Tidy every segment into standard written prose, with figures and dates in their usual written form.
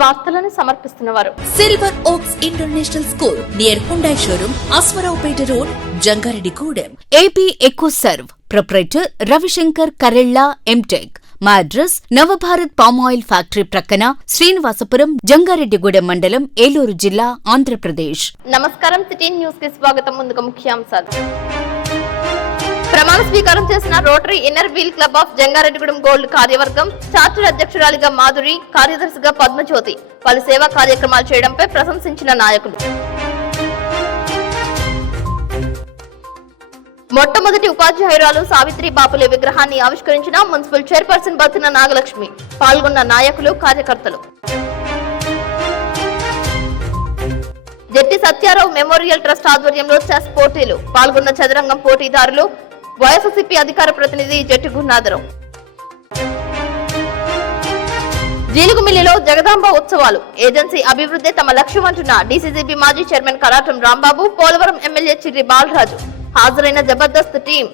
వార్తలను సమర్పిస్తున్నవారు Silver ఓక్స్ international school near Hyundai showroom, Aswaraopeta road, Jangareddygudem. AP eco serve proprietor Ravishankar Karella MTech. మా address Navabharat palm oil factory ప్రక్కన, శ్రీనివాసపురం, జంగారెడ్డిగూడెం మండలం, ఏలూరు జిల్లా, ఆంధ్రప్రదేశ్. నమస్కారం. సిటీ న్యూస్ కి స్వాగతం. ముందుగా ముఖ్యాంశాలు. ప్రమాణ స్వీకారం చేసిన Rotary Inner Wheel club of Jangareddygudem Gold కార్యవర్గం, చార్టర్ అధ్యక్షురాలిగా మాధురి, కార్యదర్శిగా పద్మజ్యోతి పలు సేవా కార్యక్రమాలు చేయడంపై ప్రశంసించిన నాయకులు. మొట్టమొదటి ఉపాధ్యాయురాలు సావిత్రి బాపులే విగ్రహాన్ని ఆవిష్కరించిన మున్సిపల్ చైర్పర్సన్ బత్తిన నాగలక్ష్మి. పాల్గొన్న నాయకులు, కార్యకర్తలు. జట్టి సత్యారావు మెమోరియల్ ట్రస్ట్ ఆధ్వర్యంలో చెస్ పోటీలు. పాల్గొన్న చదరంగం పోటీదారులు. వైఎస్ఆర్సీపీ అధికార ప్రతినిధి జట్టి గురునాథరావు. జీలుగుమిల్లిలో జగదాంబ ఉత్సవాలు. ఏజెన్సీ అభివృద్ధి తమ లక్ష్యం అంటున్న డీసీసీబీ మాజీ చైర్మన్ కరాటం రాంబాబు, పోలవరం ఎమ్మెల్యే చిర్రి బాలరాజు. హాజరైన జబర్దస్త్ టీం.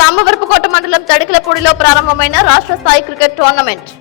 కామవరపుకోట మండలం తడికలపూడిలో ప్రారంభమైన రాష్ట్ర స్థాయి క్రికెట్ టోర్నమెంట్.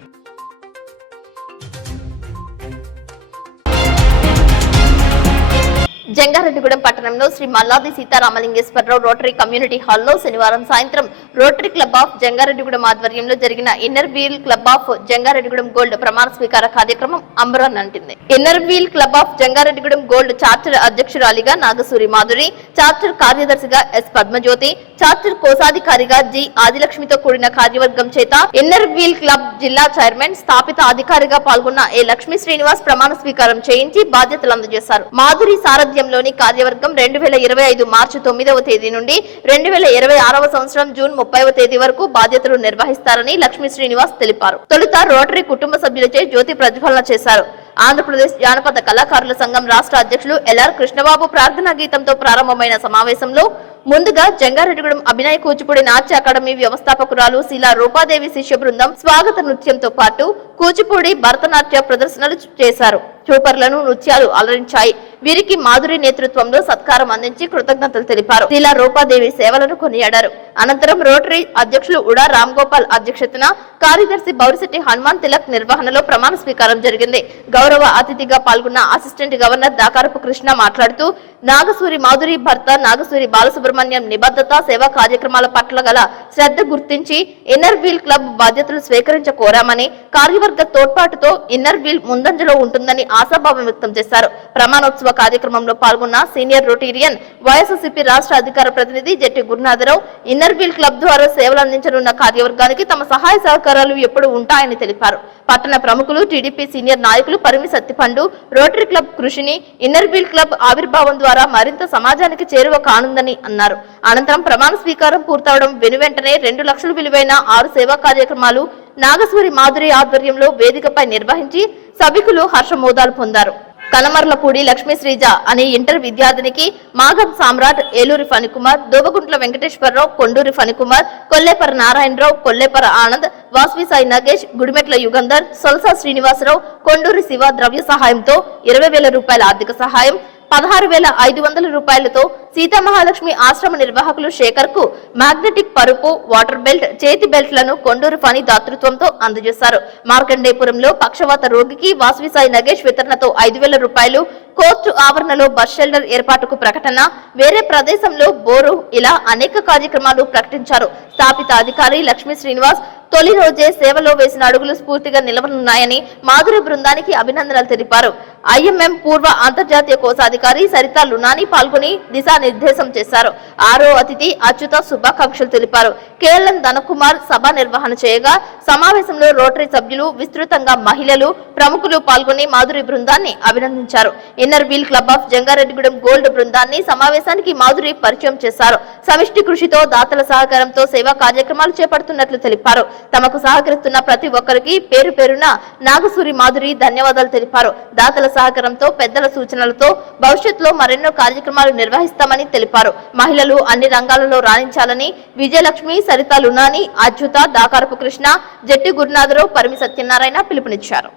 జంగారెడ్డిగూడెం పట్టణంలో శ్రీ మల్లాది సీతారామలింగేశ్వరరావు రోటరీ కమ్యూనిటీ హాల్లో శనివారం సాయంత్రం రోటరీ క్లబ్ ఆఫ్ జంగారెడ్డిగూడెం ఆధ్వర్యంలో జరిగిన Inner Wheel club of Jangareddygudem gold ప్రమాణ స్వీకార కార్యక్రమం అంబరాన్ అంటింది. Inner Wheel club of Jangareddygudem gold charter అధ్యక్షురాలిగా నాగసూరి మాధురి, చార్టర్ కార్యదర్శిగా ఎస్ పద్మజ్యోతి, చార్టర్ కోశాధికారిగా జి ఆదిలక్ష్మితో కూడిన కార్యవర్గం చేత ఇన్నర్ వీల్ క్లబ్ జిల్లా చైర్మన్, స్థాపిత అధికారిగా పాల్గొన్న ఏ లక్ష్మీ శ్రీనివాస్ ప్రమాణ స్వీకారం చేయించి బాధ్యతలు అందజేశారు. మాధురి సారథ్యంలోని కార్యవర్గం 2025 మార్చి 9వ తేదీ నుండి 2026వ సంవత్సరం జూన్ 30వ తేదీ వరకు బాధ్యతలు నిర్వహిస్తారని లక్ష్మీ శ్రీనివాస్ తెలిపారు. తొలుత రోటరీ కుటుంబ సభ్యులచే జ్యోతి ప్రజ్వలన చేశారు. ఆంధ్రప్రదేశ్ జానపద కళాకారుల సంఘం రాష్ట్ర అధ్యక్షులు ఎల్ఆర్ కృష్ణబాబు ప్రార్థనా గీతంతో ప్రారంభమైన సమావేశంలో ముందుగా జంగారెడ్డిగూడెం అభినయ కూచిపూడి నాట్య అకాడమీ వ్యవస్థాపకురాలు శీలా రూపాదేవి శిష్య బృందం స్వాగత నృత్యంతో పాటు కూచిపూడి, భరతనాట్య ప్రదర్శనలు చేశారు. చూపర్లను నృత్యాలు అలరించాయి. వీరికి మాధురి నేతృత్వంలో సత్కారం అందించి కృతజ్ఞతలు తెలిపారు. శీలా రూపాదేవి సేవలను కొనియాడారు. అనంతరం రోటరీ అధ్యక్షులు ఉడా రామ్ గోపాల్ అధ్యక్షతన, కార్యదర్శి బౌరిశెట్టి హనుమాన్ తిలక్ నిర్వహణలో ప్రమాణ స్వీకారం జరిగింది. గౌరవ అతిథిగా పాల్గొన్న అసిస్టెంట్ గవర్నర్ దాకారపు కృష్ణ మాట్లాడుతూ నాగసూరి మాధురి భర్త నాగసూరి బాలసుబ్రహ్మణ్యం నిబద్ధత, సేవా కార్యక్రమాల పట్ల గల శ్రద్ధ గుర్తించి ఇన్నర్ వీల్ క్లబ్ బాధ్యతలు స్వీకరించకోరామని, కార్యవర్గ తోడ్పాటుతో ఇన్నర్ వీల్ ముందంజలో ఉంటుందని ఆశాభావం వ్యక్తం చేశారు. ప్రమాణోత్సవ కార్యక్రమంలో పాల్గొన్న సీనియర్ రోటేరియన్, వైఎస్ఆర్సీపీ రాష్ట్ర అధికార ప్రతినిధి Jatti Gurunatharao Inner Wheel Club ద్వారా సేవలు అందించనున్న కార్యవర్గానికి తమ సహాయ సహకారాలు ఎప్పుడు ఉంటాయని తెలిపారు. పట్టణ ప్రముఖులు, టీడీపీ సీనియర్ నాయకులు పరిమి సత్తిపండు రోటరీ క్లబ్ కృషిని, ఇన్నర్ వీల్ క్లబ్ ఆవిర్భావం ద్వారా మరింత సమాజానికి చేరువ కానుందని అన్నారు. అనంతరం ప్రమాణ స్వీకారం పూర్తవడం వెనువెంటనే 2 లక్షలు విలువైన 6 సేవా కార్యక్రమాలు నాగసూరి మాధురి ఆధ్వర్యంలో వేదికపై నిర్వహించి సభికులు హర్షమోదాలు పొందారు. కనమర్లపూడి లక్ష్మీ శ్రీజ అనే ఇంటర్ విద్యార్థినికి మాగం సామ్రాట్, ఏలూరి ఫణికుమార్, దోబగుంట్ల వెంకటేశ్వరరావు, కొండూరి ఫణికుమార్, కొల్లేపర నారాయణరావు, కొల్లేపర ఆనంద్, వాస్వి సాయి నగేష్, గుడిమెట్ల యుగంధర్, సొలసా శ్రీనివాసరావు, కొండూరి శివ ద్రవ్య సహాయంతో 20,000 రూపాయల ఆర్థిక సహాయం, 16,500 రూపాయలతో సీతామహాలక్ష్మి ఆశ్రమ నిర్వాహకులు శేఖర్ కు మ్యాగ్నెటిక్ పరుపు, వాటర్ బెల్ట్, చేతి బెల్ట్లను కొండూరు ఫణి దాతృత్వంతో అందజేశారు. మార్కండేపురంలో పక్షవాత రోగికి వాస్వి సాయి నగేష్ వితరణతో 5,000 రూపాయలు, కోర్టు ఆవరణలో బస్ షెల్టర్ ఏర్పాటుకు ప్రకటన, వేరే ప్రదేశంలో బోరు, ఇలా అనేక కార్యక్రమాలు ప్రకటించారు. స్థాపిత అధికారి లక్ష్మీ శ్రీనివాస్ తొలి రోజే సేవలో వేసిన అడుగులు స్ఫూర్తిగా నిలవనున్నాయని మాధురి బృందానికి అభినందనలు తెలిపారు. ఐఎంఎం పూర్వ అంతర్జాతీయ కోశాధికారి సరితా లునాని పాల్గొని దిశానిర్దేశం చేశారు. 6వ అతిథి అచ్యుత శుభాకాంక్షలు తెలిపారు. కేఎల్ఎం ధనకుమార్ సభ నిర్వహణ చేయగా సమావేశంలో రోటరీ సభ్యులు, విస్తృతంగా మహిళలు, ప్రముఖులు పాల్గొని మాధురి బృందాన్ని అభినందించారు. Inner Wheel club of Jangareddygudem Gold బృందాన్ని సమావేశానికి మాధురి పరిచయం చేశారు. సమిష్టి కృషితో, దాతల సహకారంతో సేవా కార్యక్రమాలు చేపడుతున్నట్లు తెలిపారు. తమకు సహకరిస్తున్న ప్రతి ఒక్కరికి పేరు పేరున నాగసూరి మాధురి ధన్యవాదాలు తెలిపారు. దాతల సహకారంతో, పెద్దల సూచనలతో భవిష్యత్తులో మరెన్నో కార్యక్రమాలు నిర్వహిస్తామని తెలిపారు. మహిళలు అన్ని రంగాలలో రాణించాలని విజయలక్ష్మి, సరితా లునాని, అచ్యుత, దాకారపు కృష్ణ, జట్టి గురునాథరావు, పరిమి సత్యనారాయణ పిలుపునిచ్చారు.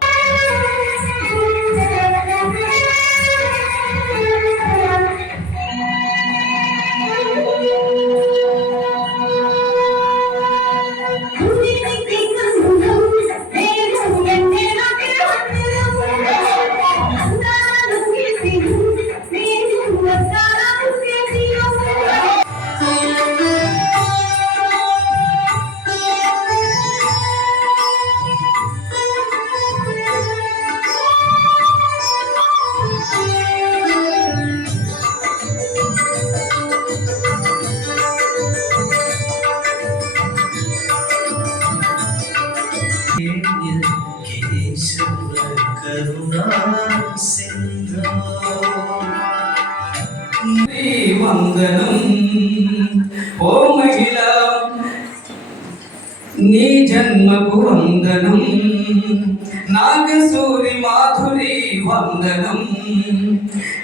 వందనం. ఓ మహిళ నీ జన్మకు వందనం. నాగసూరి మాధురి వందనం.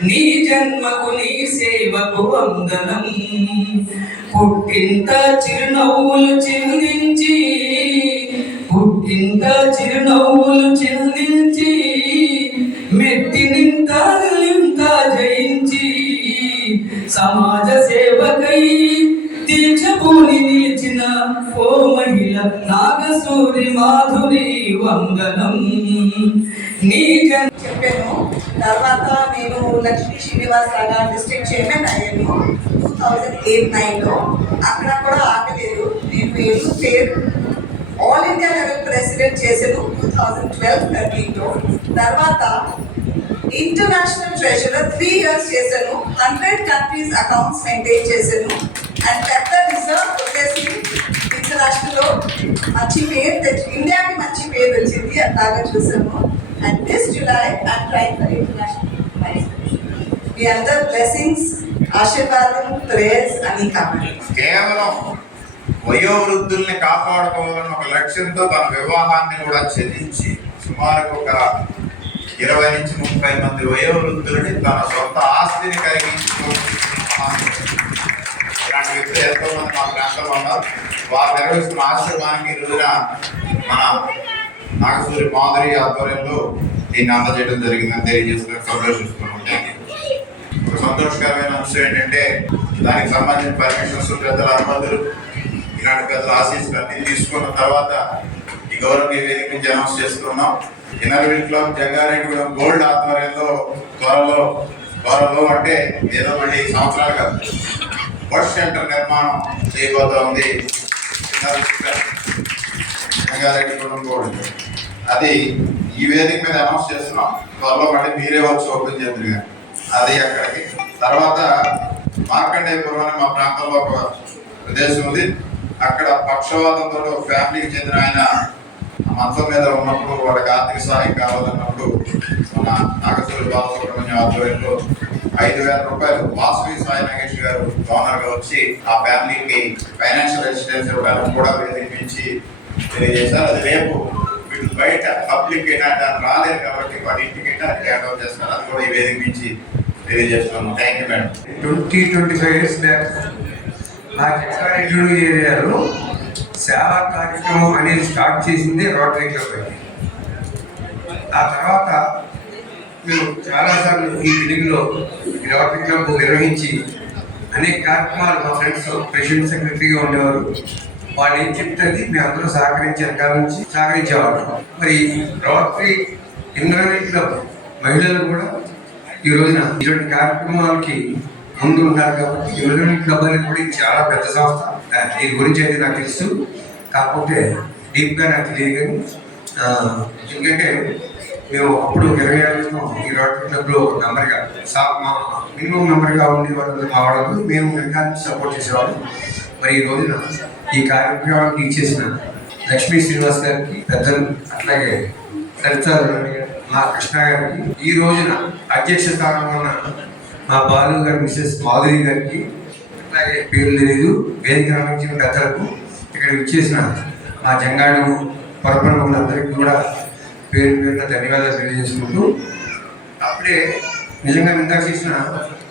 నీ జన్మకు నీ సేవకు వందనం. పుట్టింత చిరునవ్వులు చిందించి, పుట్టింత చిరునవ్వులు చిందించి, మెట్టినింత జయించి, సమాజ సేవకై తీర్చబూని నిలిచిన ఓ మహిళ నాగసూరి మాధురి వందనం. నీ చెప్పాను. తర్వాత నేను లక్ష్మీ శ్రీనివాస్ రాగా డిస్ట్రిక్ట్ చైర్మన్ అయ్యాను 2008-9లో. అక్కడ కూడా ఆగలేదు. నేను state all India level president చేశాను 2012-13లో. తర్వాత ఇంటర్నేషనల్ ట్రెజరర్ 3 years చేశాను. 100 countries అకౌంట్స్ మెయింటైన్ చేశాను. అండ్ పెద్ద రిజర్వ్ వచ్చేసి ఇంటర్నేషనల్లో మంచి పేరు తెచ్చి ఇండియాకి మంచి పేరు వచ్చింది. అలాగా చూసాము. And this July I'm trying for international prize. మీ అందర్ బ్లెస్సింగ్స్, ఆశీర్వాదం, ప్రేయర్స్ అన్ని కావాలి. కేవలం వయోవృద్ధుల్ని కాపాడుకోవాలన్న ఒక లక్ష్యంతో తన వివాహాన్ని కూడా చెల్లించి సుమారు ఒక 20 నుంచి 30 మంది వయోవృద్ధులని తన సొంత ఆస్తిని కలిగించుకోవచ్చు. ఇలాంటి వ్యక్తులు ఎంతో మంది మా ప్రాంతంలో ఉన్నారు. వారు నిర్వహిస్తున్న ఆశ్రమానికి ఈ రోజున మన నాగసూరి మాధురి ఆధ్వర్యంలో దీన్ని అందజేయడం జరిగిందని తెలియజేస్తున్న సంతోషిస్తున్నాం. ఒక సంతోషకరమైన అంశం ఏంటంటే దానికి సంబంధించిన పర్మిషన్స్, పెద్దల అనుమతులు, ఇలాంటి పెద్దల ఆశీస్సులు అన్ని తీసుకున్న తర్వాత ఈ గౌరవ వేదిక నుంచి అనౌన్స్ చేస్తున్నాం. Inner Wheel Club Jangareddygudem Gold ఆధ్వర్యంలో త్వరలో అంటే ఏదో మళ్ళీ సంవత్సరాలు కాదు బస్ సెంటర్ నిర్మాణం చేయబోతా ఉంది. జంగారెడ్డిగూడెం గోల్డ్ అది ఈ వేదిక మీద అనౌన్స్ చేస్తున్నాం. త్వరలో మళ్ళీ మీరే వచ్చి ఓపెన్ చేద్దరు. అది అక్కడికి తర్వాత మార్కండేయపురం అని మా ప్రాంతంలో ఒక ప్రదేశం ఉంది. అక్కడ పక్షవాతంతో ఫ్యామిలీకి చెందిన ఆయన మంచం మీద ఉన్నప్పుడు వాళ్ళకి ఆర్థిక సహాయం కావాలన్నప్పుడు మన నాగసూరి బాలసుబ్రహ్మణ్యం ఆధ్వర్యంలో 5,000 రూపాయలు వాసవి సాయి నాగేష్ గారు డోనర్గా వచ్చి ఆ ఫ్యామిలీకి ఫైనాన్షియల్ అసిస్టెన్స్ ఇవ్వడానికి కూడా వేదించి తెలియజేశారు. అది రేపు వీళ్ళు బయట పబ్లిక్ ఏంటంటే రాలేదు కాబట్టి వాటి ఇంటికి హ్యాండ్ ఓవర్ చేస్తారు. అది కూడా ఈ వేదిక నుంచి తెలియజేస్తున్నాను. Thank you madam. 20-25 years back నా జంగారెడ్డిగూడెం ఏరియాలో సేవా కార్యక్రమం అనేది స్టార్ట్ చేసింది రోటరీ క్లబ్ అండి. ఆ తర్వాత మేము చాలాసార్లు ఈ బిల్డింగ్లో ఈ రోటరీ క్లబ్ నిర్వహించి అనేక కార్యక్రమాలు మా ఫ్రెండ్స్ ప్రెసిడెంట్ సెక్రటరీగా ఉండేవారు. వాళ్ళు ఏం చెప్తుంది మేమందరూ వెనకాల నుంచి సహకరించేవాళ్ళం. మరి రోటరీ ఇంద్రవీ క్లబ్ మహిళలు కూడా ఈ రోజున ఇటువంటి కార్యక్రమాలకి ముందు ఉన్నారు కాబట్టి ఇంద్రవీ క్లబ్ అనేది కూడా చాలా పెద్ద సంస్థ. దీని గురించి అయితే నాకు తెలుసు, కాకపోతే డీప్గా నాకు తెలియదు. కానీ ఎందుకంటే మేము అప్పుడు 20 ఏళ్ళలో ఈ రోటరీ క్లబ్లో ఒక మెంబర్గా మా మినిమం మెంబర్గా ఉండేవాళ్ళు మా వాళ్ళు మేము వెనకాల సపోర్ట్ చేసేవాళ్ళం. మరి ఈ రోజున ఈ కార్యక్రమానికి ఇచ్చేసిన లక్ష్మీ శ్రీనివాస్ గారికి, పెద్దలు అట్లాగే లలిత మా కృష్ణ గారికి, ఈ రోజున అధ్యక్ష స్థానంలో ఉన్న మా బాలు గారి మిసెస్ మాధురి గారికి, అట్లాగే పేర్లు తెలియదు వేదిక నిర్వహించిన పెద్దలకు, ఇక్కడ ఇచ్చేసిన మా జంగాడు పొరపడిన అందరికీ కూడా పేరు పేరున ధన్యవాదాలు తెలియజేసుకుంటూ, అప్పుడే నిజంగా ఇందాక చేసిన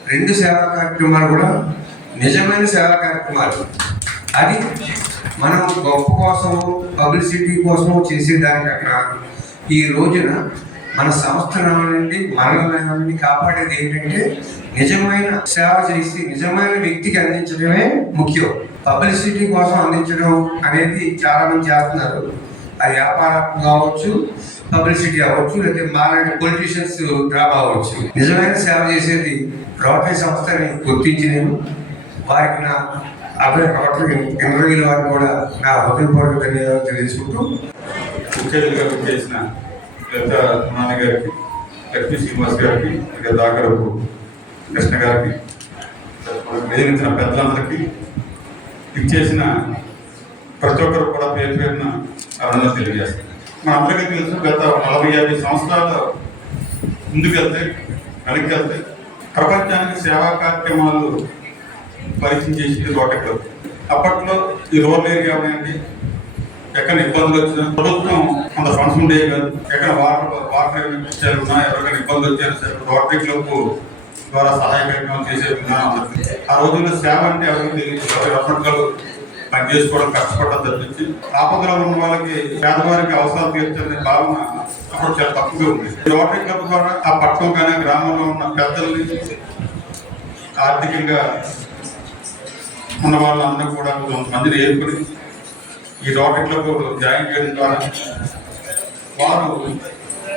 2 సేవా కార్యక్రమాలు కూడా నిజమైన సేవా కార్యక్రమాలు. అది మనం గొప్ప కోసం పబ్లిసిటీ కోసం చేసేదానికన్నా ఈ రోజున మన సంస్థ నుండి మనల్ని కాపాడేది ఏంటంటే నిజమైన సేవ చేసి నిజమైన వ్యక్తికి అందించడమే ముఖ్యం. పబ్లిసిటీ కోసం అందించడం అనేది చాలా మంది చేస్తున్నారు. అది వ్యాపారం కావచ్చు, పబ్లిసిటీ అవ్వచ్చు, లేకపోతే మాలాంటి పొలిటీషియన్స్ డ్రామా అవ్వచ్చు. నిజమైన సేవ చేసేది రోటరీ సంస్థని గుర్తించి నేను వారికి నా రోటరీ ఇంటర్వ్యూల వారికి కూడా నా హృదయపూర్వక ధన్యవాదాలు తెలియజేసుకుంటూ ముఖ్యంగా చేసిన పెద్ద నాన్నగారికి, లక్ష్మీ శ్రీనివాస్ గారికి, ఇక దాకరపు కృష్ణ గారికి, వేదించిన పెద్దలందరికీ, ఇచ్చేసిన ప్రతి ఒక్కరు కూడా పేరు పేరున అభినందనలు తెలియజేస్తారు. మన అందరికీ తెలుసు, గత 40-50 సంవత్సరాలు ముందుకెళ్తే వెనక్కి ప్రపంచానికి సేవా కార్యక్రమాలు పరిచయం చేసింది రోటరీ క్లబ్. అప్పట్లో ఈ రూరల్ ఏరియా ఉన్నాయండి, ఎక్కడ ఇబ్బందులు వచ్చినా ప్రభుత్వం అంత ఫండ్స్ ఉండేవి కాదు. ఎక్కడ వాటర్ విషయాలు ఉన్నా ఎవరికైనా ఇబ్బందులు వచ్చారు సరే రోటరీ క్లబ్ ద్వారా సహాయ కార్యక్రమం చేసే విధానం ఉంటుంది. ఆ రోజుల్లో సేవ అంటే ఎవరికి తెలియదు, ఎవరి అప్పట్లో పని చేసుకోవడం కష్టపడడం తప్పించి ఆపదలో ఉన్న వాళ్ళకి పేదవారికి అవసరాలు తీర్చే భావన అప్పుడు చాలా తక్కువగా ఉంది. రోటరీ క్లబ్ ద్వారా ఆ పట్టణం కానీ గ్రామంలో ఉన్న పెద్దల్ని ఆర్థికంగా ఉన్న వాళ్ళందరూ కూడా కొంతమందిని ఏర్పడి ఈ రోటరీ క్లబ్ జాయిన్ చేయడం ద్వారా వారు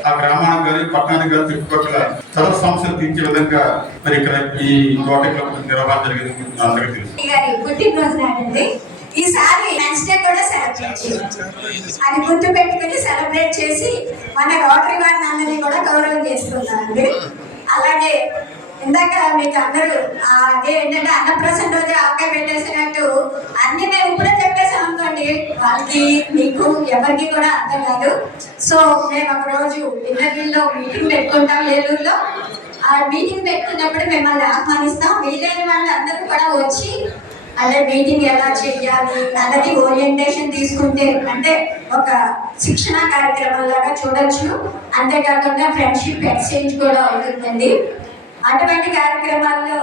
ఆ గ్రామానికి కానీ పట్టణానికి కానీ చుట్టుపక్కల చదువు సమస్యలు తీర్చే విధంగా మరి ఇక్కడ ఈ రోటరీ క్లబ్ నిర్వహణ జరిగింది. అందరికీ తెలుసు. పుట్టినరోజు నాడండి ఈసారి నెక్స్ట్ డే కూడా సెలబ్రేట్ చేయాలి అది గుర్తు పెట్టుకుని సెలబ్రేట్ చేసి మన రోటరీ వారిని అందరినీ కూడా గౌరవం చేస్తున్నారండి. అలాగే ఇందాక మీకు అందరూ అదే ఏంటంటే అన్నప్రసన్న రోజు ఆవకాయ పెట్టేసినట్టు అన్ని మేము ఇప్పుడే చెప్పేసాం అనుకోండి, వాళ్ళకి మీకు ఎవరికి కూడా అర్థం కాదు. సో మేము ఒక రోజు ఇంటర్వ్యూలో మీటింగ్ పెట్టుకుంటాం ఏలూరులో. ఆ మీటింగ్ పెట్టుకున్నప్పుడు మిమ్మల్ని ఆహ్వానిస్తాం. వీలైన వాళ్ళందరూ కూడా వచ్చి అదే మీటింగ్ ఎలా చేయాలి అన్నది ఓరియంటేషన్ తీసుకుంటే అంటే ఒక శిక్షణ కార్యక్రమం లాగా చూడొచ్చు. అంతేకాకుండా ఫ్రెండ్షిప్ ఎక్స్చేంజ్ కూడా అవుతుందండి. అటువంటి కార్యక్రమాల్లో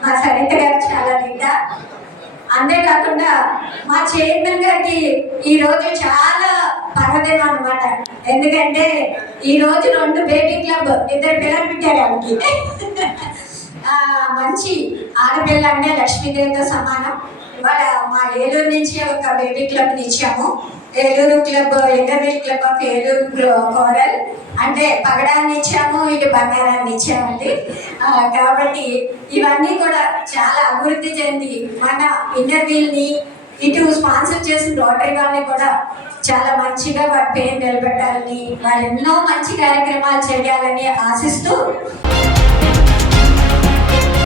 మా సరిత గారు చాలా దిగ్గా. అంతేకాకుండా మా చైర్మన్ గారికి ఈ రోజు చాలా పర్వదినం అనమాట. ఎందుకంటే ఈ రోజు 2 బేబీ క్లబ్ 2 పిల్లలు పెట్టారు ఆమెకి. మంచి ఆడపిల్ల అంటే లక్ష్మీదేవితో సమానం. ఇవాళ మా ఏలూరు నుంచి ఒక బేబీ క్లబ్ ఇచ్చాము. Eluru club interview club of Eluru coral అంటే పగడాన్ని ఇచ్చాము, ఇటు బంగారాన్ని ఇచ్చామండి. కాబట్టి ఇవన్నీ కూడా చాలా అభివృద్ధి చెంది మన ఇంటర్వ్యూని ఇటు స్పాన్సర్ చేసిన రోటరీ వాళ్ళని కూడా చాలా మంచిగా వారి పేరు నిలబెట్టాలని, వాళ్ళు ఎన్నో మంచి కార్యక్రమాలు చేయాలని ఆశిస్తూ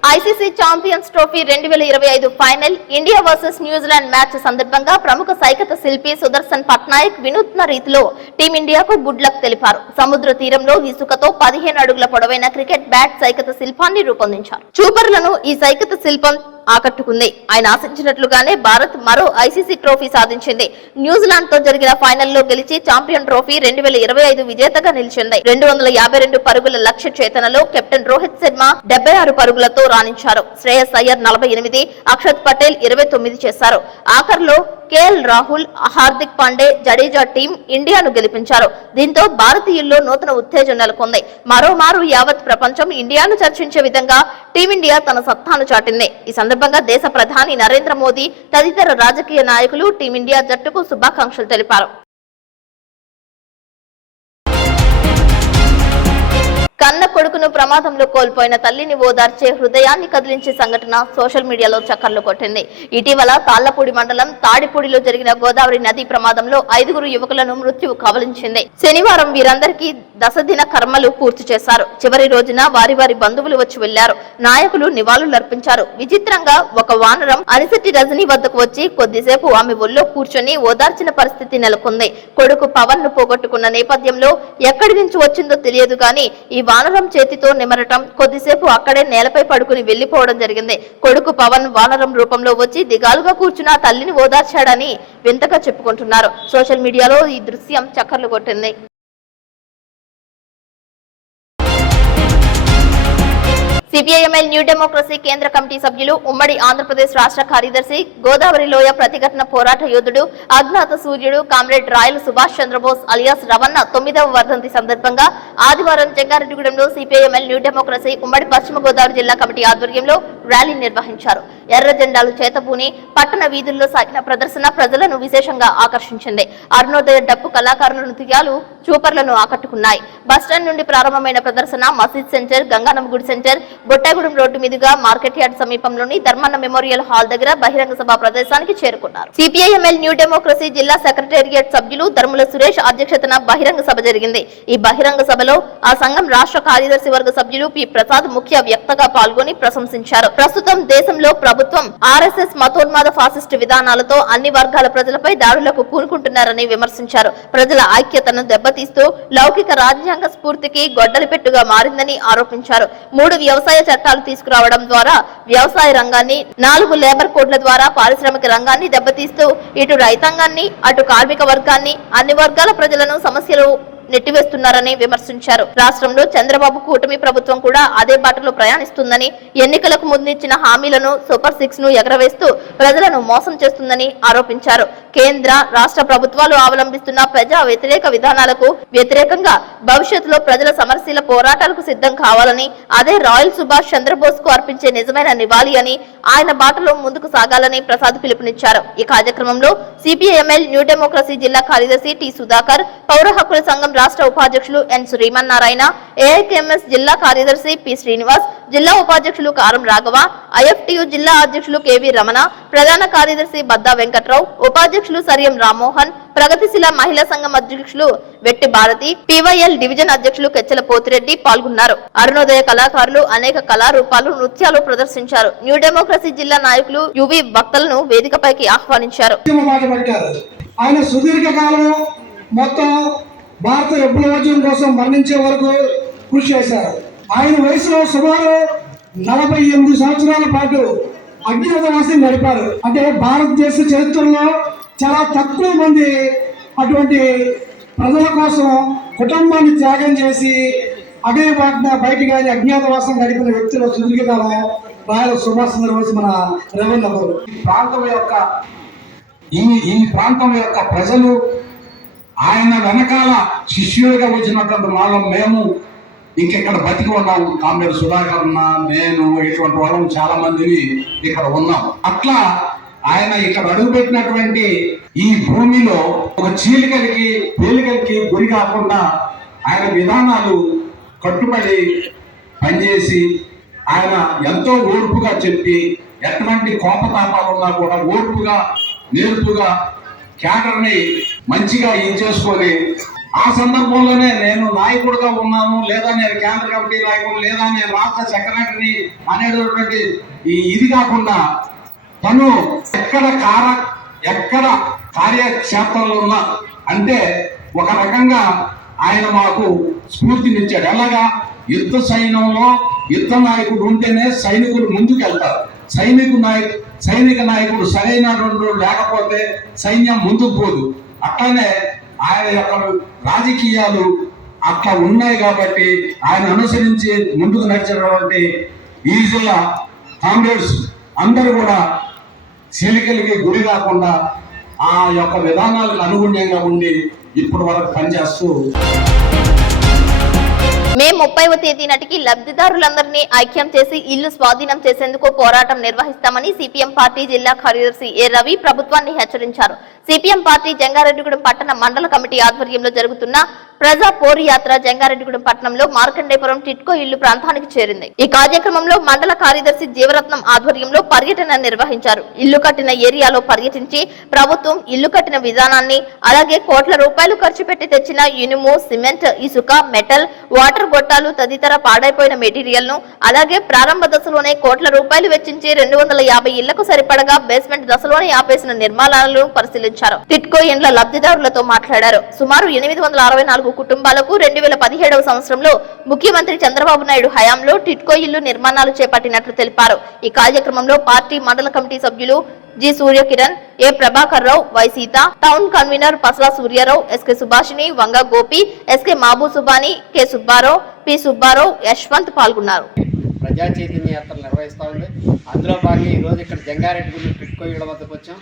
ICC champions trophy 2025 final India versus New Zealand match సందర్భంగా ప్రముఖ సైకత శిల్పి సుదర్శన్ పట్నాయక్ వినూత్న రీతిలో టీమిండియాకు గుడ్ లక్ తెలిపారు. సముద్ర తీరంలో ఇసుకతో 15 అడుగుల పొడవైన క్రికెట్ బ్యాట్ సైకత శిల్పాన్ని రూపొందించారు. చూపర్లను ఈ సైకత శిల్పం ఆకట్టుకుంది. ఆయన ఆశించినట్లుగానే భారత్ మరో ఐసీసీ ట్రోఫీ సాధించింది. న్యూజిలాండ్ తో జరిగిన ఫైనల్లో గెలిచి ఛాంపియన్ ట్రోఫీ 2025 విజేతగా నిలిచింది. 252 పరుగుల లక్ష్య చేతనలో కెప్టెన్ రోహిత్ శర్మ 76 పరుగులతో రాణించారు. శ్రేయస్ అయ్యర్ 48, అక్షత్ పటేల్ 29 చేశారు. ఆఖర్లో కేఎల్ రాహుల్, హార్దిక్ పాండే, జడేజా టీం ఇండియాను గెలిపించారు. దీంతో భారతీయుల్లో నూతన ఉత్తేజం నెలకొంది. మరోమారు యావత్ ప్రపంచం ఇండియాను చర్చించే విధంగా టీమిండియా తన సత్తాను చాటింది. ఈ సందర్భంగా దేశ ప్రధాని నరేంద్ర మోదీ తదితర రాజకీయ నాయకులు టీమిండియా జట్టుకు శుభాకాంక్షలు తెలిపారు. కన్న కొడుకును ప్రమాదంలో కోల్పోయిన తల్లిని ఓదార్చే హృదయాన్ని కదిలించే సంఘటన సోషల్ మీడియాలో చక్కర్లు కొట్టింది. ఇటీవల తాళ్లపూడి మండలం తాడిపూడిలో జరిగిన గోదావరి నది ప్రమాదంలో 5 యువకులను మృత్యువు కబలించింది. శనివారం వీరందరికీ దశదిన కర్మలు పూర్తి చేశారు. చివరి రోజున వారి వారి బంధువులు వచ్చి వెళ్లారు. నాయకులు నివాళులర్పించారు. విచిత్రంగా ఒక వానరం అనిశెట్టి రజనీ వద్దకు వచ్చి కొద్దిసేపు ఆమె ఒళ్ళో కూర్చొని ఓదార్చిన పరిస్థితి నెలకొంది. కొడుకు పవన్ ను పోగొట్టుకున్న నేపథ్యంలో ఎక్కడి నుంచి వచ్చిందో తెలియదు గాని ఈ వానరం చేతితో నిమరటం, కొద్దిసేపు అక్కడే నేలపై పడుకుని వెళ్లిపోవడం జరిగింది. కొడుకు పవన్ వానరం రూపంలో వచ్చి దిగాలుగా కూర్చున్న తల్లిని ఓదార్చాడని వింతగా చెప్పుకుంటున్నారు. సోషల్ మీడియాలో ఈ దృశ్యం చక్కర్లు కొట్టింది. సిపిఐఎంఎల్ న్యూ డెమోక్రసీ కేంద్ర కమిటీ సభ్యులు, ఉమ్మడి ఆంధ్రప్రదేశ్ రాష్ట్ర కార్యదర్శి, గోదావరి లోయ ప్రతిఘటన పోరాట యోధుడు, అజ్ఞాత సూర్యుడు కామ్రేడ్ రాయల సుభాష్ చంద్రబోస్ అలియాస్ రవణ 9వ వర్ధంతి సందర్భంగా ఆదివారం జంగారెడ్డిగూడెంలో సిపిఐఎంఎల్ న్యూ డెమోక్రసీ ఉమ్మడి పశ్చిమ గోదావరి జిల్లా కమిటీ ఆధ్వర్యంలో ర్యాలీ నిర్వహించారు. ఎర్ర జెండాలు చేతబూని పట్టణ వీధుల్లో సాగిన ప్రదర్శన ప్రజలను విశేషంగా ఆకర్షించింది. అరుణోదయ డప్పు కళాకారుల నృత్యాలు చూపర్లను ఆకట్టుకున్నాయి. బస్టాండ్ నుండి ప్రారంభమైన ప్రదర్శన మసీద్ సెంటర్, గంగానమ్మ గుడి సెంటర్, బొట్టాగూడెం రోడ్డు మీదుగా మార్కెట్ యార్డ్ సమీపంలోని ధర్మన్న మెమోరియల్ హాల్ దగ్గర బహిరంగ సభ ప్రదేశానికి చేరుకున్నారు. సిపిఐఎంఎల్ న్యూ డెమోక్రసీ జిల్లా సెక్రటేరియట్ సభ్యులు ధర్ముల సురేష్ అధ్యక్షతన బహిరంగ సభ జరిగింది. ఈ బహిరంగ సభలో ఆ సంఘం రాష్ట్ర కార్యదర్శి వర్గ సభ్యులు పి ప్రసాద్ ముఖ్య వ్యక్తగా పాల్గొని ప్రశంసించారు. ప్రస్తుతం దేశంలో ప్రభుత్వం ఆర్ఎస్ఎస్ మతోన్మాద ఫాసిస్ట్ విధానాలతో అన్ని వర్గాల ప్రజలపై దాడులకు పూనుకుంటున్నారని విమర్శించారు. ప్రజల ఐక్యతను దెబ్బతీస్తూ లౌకిక రాజ్యాంగ స్ఫూర్తికి గొడ్డలి పెట్టుగా మారిందని ఆరోపించారు. 3 వ్యవసాయ వ్యవసాయ చట్టాలు తీసుకురావడం ద్వారా వ్యవసాయ రంగాన్ని, 4 లేబర్ కోడ్ల ద్వారా పారిశ్రామిక రంగాన్ని దెబ్బతీస్తూ ఇటు రైతాంగాన్ని, అటు కార్మిక వర్గాన్ని, అన్ని వర్గాల ప్రజలను సమస్యలు నెట్టివేస్తున్నారని విమర్శించారు. రాష్ట్రంలో చంద్రబాబు కూటమి ప్రభుత్వం కూడా అదే బాటలో ప్రయాణిస్తుందని, ఎన్నికలకు ముందు ఇచ్చిన హామీలను సూపర్ 6 ను ఎగరవేస్తూ ప్రజలను మోసం చేస్తుందని ఆరోపించారు. కేంద్ర, రాష్ట్ర ప్రభుత్వాలు అవలంబిస్తున్న ప్రజా వ్యతిరేక విధానాలకు వ్యతిరేకంగా భవిష్యత్తులో ప్రజల సమరశీల పోరాటాలకు సిద్ధం కావాలని, అదే రాయల్ సుభాష్ చంద్రబోస్ కు అర్పించే నిజమైన నివాళి అని, ఆయన బాటలో ముందుకు సాగాలని ప్రసాద్ పిలుపునిచ్చారు. ఈ కార్యక్రమంలో సిపిఐఎంఎల్ న్యూ డెమోక్రసీ జిల్లా కార్యదర్శి టి సుధాకర్, పౌర హక్కుల సంఘం రాష్ట్ర ఉపాధ్యక్షులు ఎన్ శ్రీమన్నారాయణ, ఏఐకేఎంఎస్ జిల్లా కార్యదర్శి పి శ్రీనివాస్, జిల్లా ఉపాధ్యక్షులు కారం రాఘవ, ఐఎఫ్టియు జిల్లా అధ్యక్షులు కెవి రమణ, ప్రధాన కార్యదర్శి బద్దా వెంకట్రావు, ఉపాధ్యక్షులు సరియం రామ్మోహన్, ప్రగతిశీల మహిళా సంఘం అధ్యక్షులు వెట్టి భారతి, పివైఎల్ డివిజన్ అధ్యక్షులు కెచ్చల పోతిరెడ్డి పాల్గొన్నారు. అరుణోదయ కళాకారులు అనేక కళారూపాలు, నృత్యాలు ప్రదర్శించారు. న్యూ డెమోక్రసీ జిల్లా నాయకులు యువి వక్తలను వేదికపైకి ఆహ్వానించారు. ఆయన సుదీర్ఘకాలం మొత్తం భారత విప్లవోద్యమం కోసం మరణించే వరకు కృషి చేశారు. ఆయన వయసులో సుమారు 48 సంవత్సరాల పాటు అజ్ఞాతవాసం నడిపారు. అంటే భారతదేశ చరిత్రలో చాలా తక్కువ మంది అటువంటి ప్రజల కోసం కుటుంబాన్ని త్యాగం చేసి అదే బయట కానీ అజ్ఞాతవాసం గడిపిన వ్యక్తులు సుదీర్ఘకాలం రాయల సుభాష్ చంద్రబోస్ మన రెవెన్యూ ఈ ప్రాంతం యొక్క ప్రజలు ఆయన వెనకాల శిష్యుడిగా వచ్చినటువంటి వాళ్ళం మేము ఇంకెక్కడ బతికి ఉన్నాం. కామ్రేడ్ సుధాకర్ ఉన్నా, నేను, ఇటువంటి వాళ్ళం చాలా మందిని ఇక్కడ ఉన్నాం. అట్లా ఆయన ఇక్కడ అడుగుపెట్టినటువంటి ఈ భూమిలో ఒక పేలికలకి గురి కాకుండా ఆయన విధానాలు కట్టుబడి పనిచేసి ఆయన ఎంతో ఓర్పుగా చెప్పి, ఎటువంటి కోపతాపాలున్నా కూడా ఓర్పుగా, నేర్పుగా క్యాడర్ని మంచిగా చేసుకొని, ఆ సందర్భంలోనే నేను నాయకుడిగా ఉన్నాను, లేదా నేను కేంద్ర కమిటీ నాయకుడు, లేదా నేను రాష్ట్ర సెక్రటరీ అనేటటువంటి ఇది కాకుండా తను ఎక్కడ కార్యక్షేత్రంలో ఉన్నా అంటే ఒక రకంగా ఆయన మాకు స్ఫూర్తినిచ్చాడు. ఎలాగా సైన్యంలో యుద్ధ నాయకుడు ఉంటేనే సైనికులు ముందుకు వెళ్తారు. సైనిక నాయకుడు సరైనటువంటి లేకపోతే సైన్యం ముందుకు పోదు. అట్లానే ఆయన యొక్క రాజకీయాలు అట్లా ఉన్నాయి కాబట్టి ఆయన అనుసరించి ముందుకు నడిచినటువంటి ఈ జిల్లా కామ్రేడ్స్ అందరూ కూడా చీలికలకి గురి కాకుండా ఆ యొక్క విధానాలకు అనుగుణ్యంగా ఉండి ఇప్పటి వరకు పనిచేస్తూ మే 30వ తేదీ నాటికి లబ్ధిదారులందరినీ ఐక్యం చేసి ఇల్లు స్వాధీనం చేసేందుకు పోరాటం నిర్వహిస్తామని సిపిఎం పార్టీ జిల్లా కార్యదర్శి ఏ రవి ప్రభుత్వాన్ని హెచ్చరించారు. సిపిఎం పార్టీ జంగారెడ్డిగూడెం పట్టణ మండల కమిటీ ఆధ్వర్యంలో జరుగుతున్న ప్రజా పోరు యాత్ర జంగారెడ్డిగూడెం పట్టణంలో మార్కండేపురం టిట్కో ఇల్లు ప్రాంతానికి చేరింది. ఈ కార్యక్రమంలో మండల కార్యదర్శి జీవరత్నం ఆధ్వర్యంలో పర్యటన నిర్వహించారు. ఇల్లు కట్టిన ఏరియాలో పర్యటించి ప్రభుత్వం ఇల్లు కట్టిన విధానాన్ని, అలాగే కోట్ల రూపాయలు ఖర్చు పెట్టి తెచ్చిన ఇనుము, సిమెంట్, ఇసుక, మెటల్, వాటర్ గొట్టాలు తదితర పాడైపోయిన మెటీరియల్ ను, అలాగే ప్రారంభ దశలోనే కోట్ల రూపాయలు వెచ్చించి 250 ఇళ్లకు సరిపడగా బేస్మెంట్ దశలోనే ఆపేసిన నిర్మాణాలను పరిశీలించారు. టిట్కో ఇండ్ల లబ్ధిదారులతో మాట్లాడారు. సుమారు 864 కుటుంబాలకు 2017వ సంవత్సరంలో ముఖ్యమంత్రి చంద్రబాబు నాయుడు హయాంలో టిట్కో ఇల్లు నిర్మాణాలు చేపట్టినట్లు తెలిపారు. ఈ కార్యక్రమంలో పార్టీ మండల కమిటీ సభ్యులు G Suryakiran, A Prabhakar Rao, Y Seetha, town convener Pasala Suryarao, SK Subhashini, Vanga Gopi, SK Mabu Subani, K Subbarao, P Subbarao, Yashwant పాల్గొన్నారు. ప్రజా చైతన్య యాత్ర నిర్వహిస్తూ ఉంది. అందులో భాగంగా ఈరోజు ఇక్కడ జంగారెడ్డిగూడెం టిట్కో ఇళ్ల వద్దకు వచ్చాం.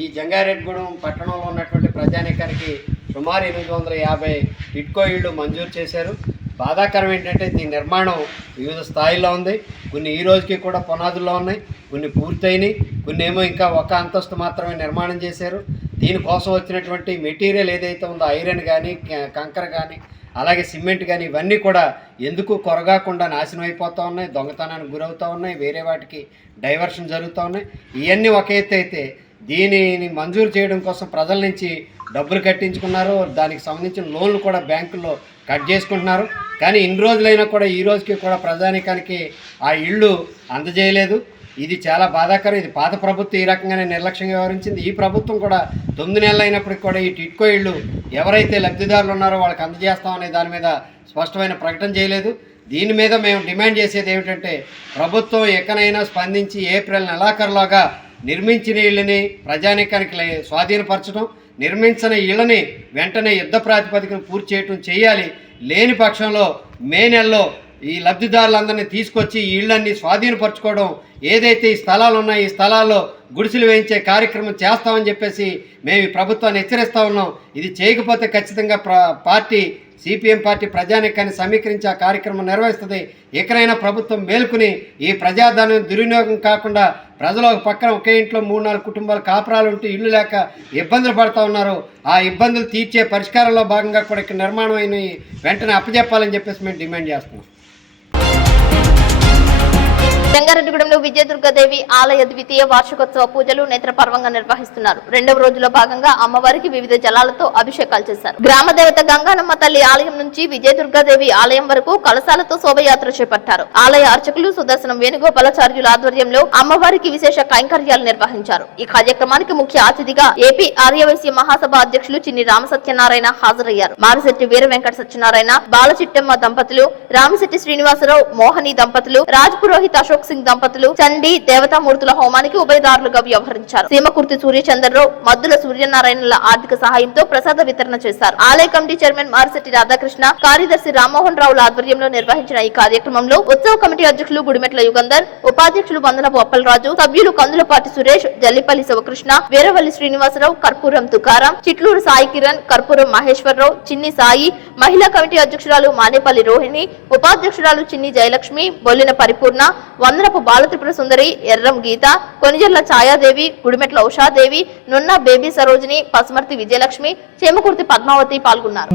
ఈ జంగారెడ్డిగూడెం పట్టణంలో ఉన్నటువంటి ప్రజానీకానికి సుమారు 850 టిట్కో ఇళ్ళు మంజూరు చేశారు. బాధాకరం ఏంటంటే దీని నిర్మాణం వివిధ స్థాయిలో ఉంది. కొన్ని ఈ రోజుకి కూడా పునాదుల్లో ఉన్నాయి, కొన్ని పూర్తయినాయి, కొన్ని ఏమో ఇంకా ఒక అంతస్తు మాత్రమే నిర్మాణం చేశారు. దీనికోసం వచ్చినటువంటి మెటీరియల్ ఏదైతే ఉందో ఐరన్ కానీ, కంకర కానీ, అలాగే సిమెంట్ కానీ ఇవన్నీ కూడా ఎందుకు కొరగాకుండా నాశనం అయిపోతూ ఉన్నాయి, దొంగతనానికి గురవుతూ ఉన్నాయి, వేరే వాటికి డైవర్షన్ జరుగుతూ ఉన్నాయి. ఇవన్నీ ఒక ఎత్తు అయితే దీనిని మంజూరు చేయడం కోసం ప్రజల నుంచి డబ్బులు కట్టించుకున్నారు. దానికి సంబంధించిన లోన్లు కూడా బ్యాంకుల్లో కట్ చేసుకుంటున్నారు. కానీ ఇన్ని రోజులైనా కూడా ఈ రోజుకి కూడా ప్రజానికానికి ఆ ఇళ్ళు అందజేయలేదు. ఇది చాలా బాధాకరం. ఇది పాత ప్రభుత్వం ఈ రకంగానే నిర్లక్ష్యంగా వ్యవహరించింది. ఈ ప్రభుత్వం కూడా 9 నెలలు అయినప్పటికీ కూడా ఈ టిట్కో ఇళ్ళు ఎవరైతే లబ్ధిదారులు ఉన్నారో వాళ్ళకి అందజేస్తామనే దాని మీద స్పష్టమైన ప్రకటన చేయలేదు. దీని మీద మేము డిమాండ్ చేసేది ఏమిటంటే ప్రభుత్వం ఎక్కడైనా స్పందించి ఏప్రిల్ నెలాఖరులోగా నిర్మించిన ఇళ్ళని ప్రజానీకానికి స్వాధీనపరచడం, నిర్మించిన ఇళ్ళని వెంటనే యుద్ధ ప్రాతిపదికన పూర్తి చేయటం చేయాలి. లేని పక్షంలో మే నెలలో ఈ లబ్ధిదారులందరినీ తీసుకొచ్చి ఈ ఇళ్ళన్నీ స్వాధీనపరచుకోవడం, ఏదైతే ఈ స్థలాలు ఉన్నాయో ఈ స్థలాల్లో గుడిసెలు వేయించే కార్యక్రమం చేస్తామని చెప్పేసి మేము ఈ ప్రభుత్వాన్ని హెచ్చరిస్తూ ఉన్నాం. ఇది చేయకపోతే ఖచ్చితంగా పార్టీ సిపిఎం పార్టీ ప్రజానీకాన్ని సమీకరించి ఆ కార్యక్రమం నిర్వహిస్తుంది. ఎక్కడైనా ప్రభుత్వం మేలుకుని ఈ ప్రజాధనం దుర్వినియోగం కాకుండా ప్రజలు ఒక పక్కన ఒకే ఇంట్లో 3-4 కుటుంబాలు కాపురాలు ఉంటూ ఇల్లు లేక ఇబ్బందులు పడుతూ ఉన్నారు. ఆ ఇబ్బందులు తీర్చే పరిష్కారంలో భాగంగా కూడా ఇక్కడ నిర్మాణం అయిన వెంటనే అప్పచెప్పాలని చెప్పేసి మేము డిమాండ్ చేస్తున్నాం. జంగారెడ్డిగూడెంలో విజయదుర్గాదేవి ఆలయ ద్వితీయ వార్షికోత్సవ పూజలు నేత్రపర్వంగా నిర్వహిస్తున్నారు. 2వ రోజులో భాగంగా అమ్మవారికి వివిధ జలాలతో అభిషేకాలు చేశారు. గ్రామ దేవత గంగానమ్మ తల్లి ఆలయం నుంచి విజయదుర్గాదేవి ఆలయం వరకు కలశాలతో శోభయాత్ర చేపట్టారు. ఆలయ అర్చకులు సుదర్శనం వేణుగోపాలాచార్యుల ఆధ్వర్యంలో అమ్మవారికి విశేష కైంకర్యాలు నిర్వహించారు. ఈ కార్యక్రమానికి ముఖ్య అతిథిగా ఏపీ ఆర్యవైశ్య మహాసభ అధ్యక్షులు చిన్ని రామసత్యనారాయణ హాజరయ్యారు. మారిశెట్టి వీర వెంకట సత్యనారాయణ, బాలచిట్టమ్మ దంపతులు, రామిశెట్టి శ్రీనివాసరావు, మోహని దంపతులు, రాజ్ పురోహిత్ అశోక్ సింగ్ దంపతులు చండీ దేవతామూర్తుల హోమానికి ఉభయదారులుగా వ్యవహరించారు. సీమకుర్తి సూర్యచంద్రరావు, మద్దుల సూర్యనారాయణల ఆర్థిక సహాయంతో ప్రసాద వితరణ చేశారు. ఆలయ కమిటీ చైర్మన్ మారిశెట్టి రాధాకృష్ణ, కార్యదర్శి రామ్మోహన్ రావుల ఆధ్వర్యంలో నిర్వహించిన ఈ కార్యక్రమంలో ఉత్సవ కమిటీ అధ్యక్షులు గుడిమెట్ల యుగంధర్, ఉపాధ్యక్షులు వందనపు అప్పలరాజు, సభ్యులు కందులపాటి సురేష్, జల్లిపల్లి శివకృష్ణ, వీరవల్లి శ్రీనివాసరావు, కర్పూరం తుకారం, చిట్లూరు సాయి కిరణ్, కర్పూరం మహేశ్వరరావు, చిన్ని సాయి, మహిళా కమిటీ అధ్యక్షురాలు మానేపల్లి రోహిణి, ఉపాధ్యక్షురాలు చిన్ని జయలక్ష్మి, బొల్లిన పరిపూర్ణ, వందనపు బాలత్రిపుర సుందరి, ఎర్రం గీత, కొనిజర్ల ఛాయాదేవి, గుడిమెట్ల ఉషాదేవి, నున్న బేబీ సరోజిని, పసుమర్తి విజయలక్ష్మి, చేమకుర్తి పద్మావతి పాల్గొన్నారు.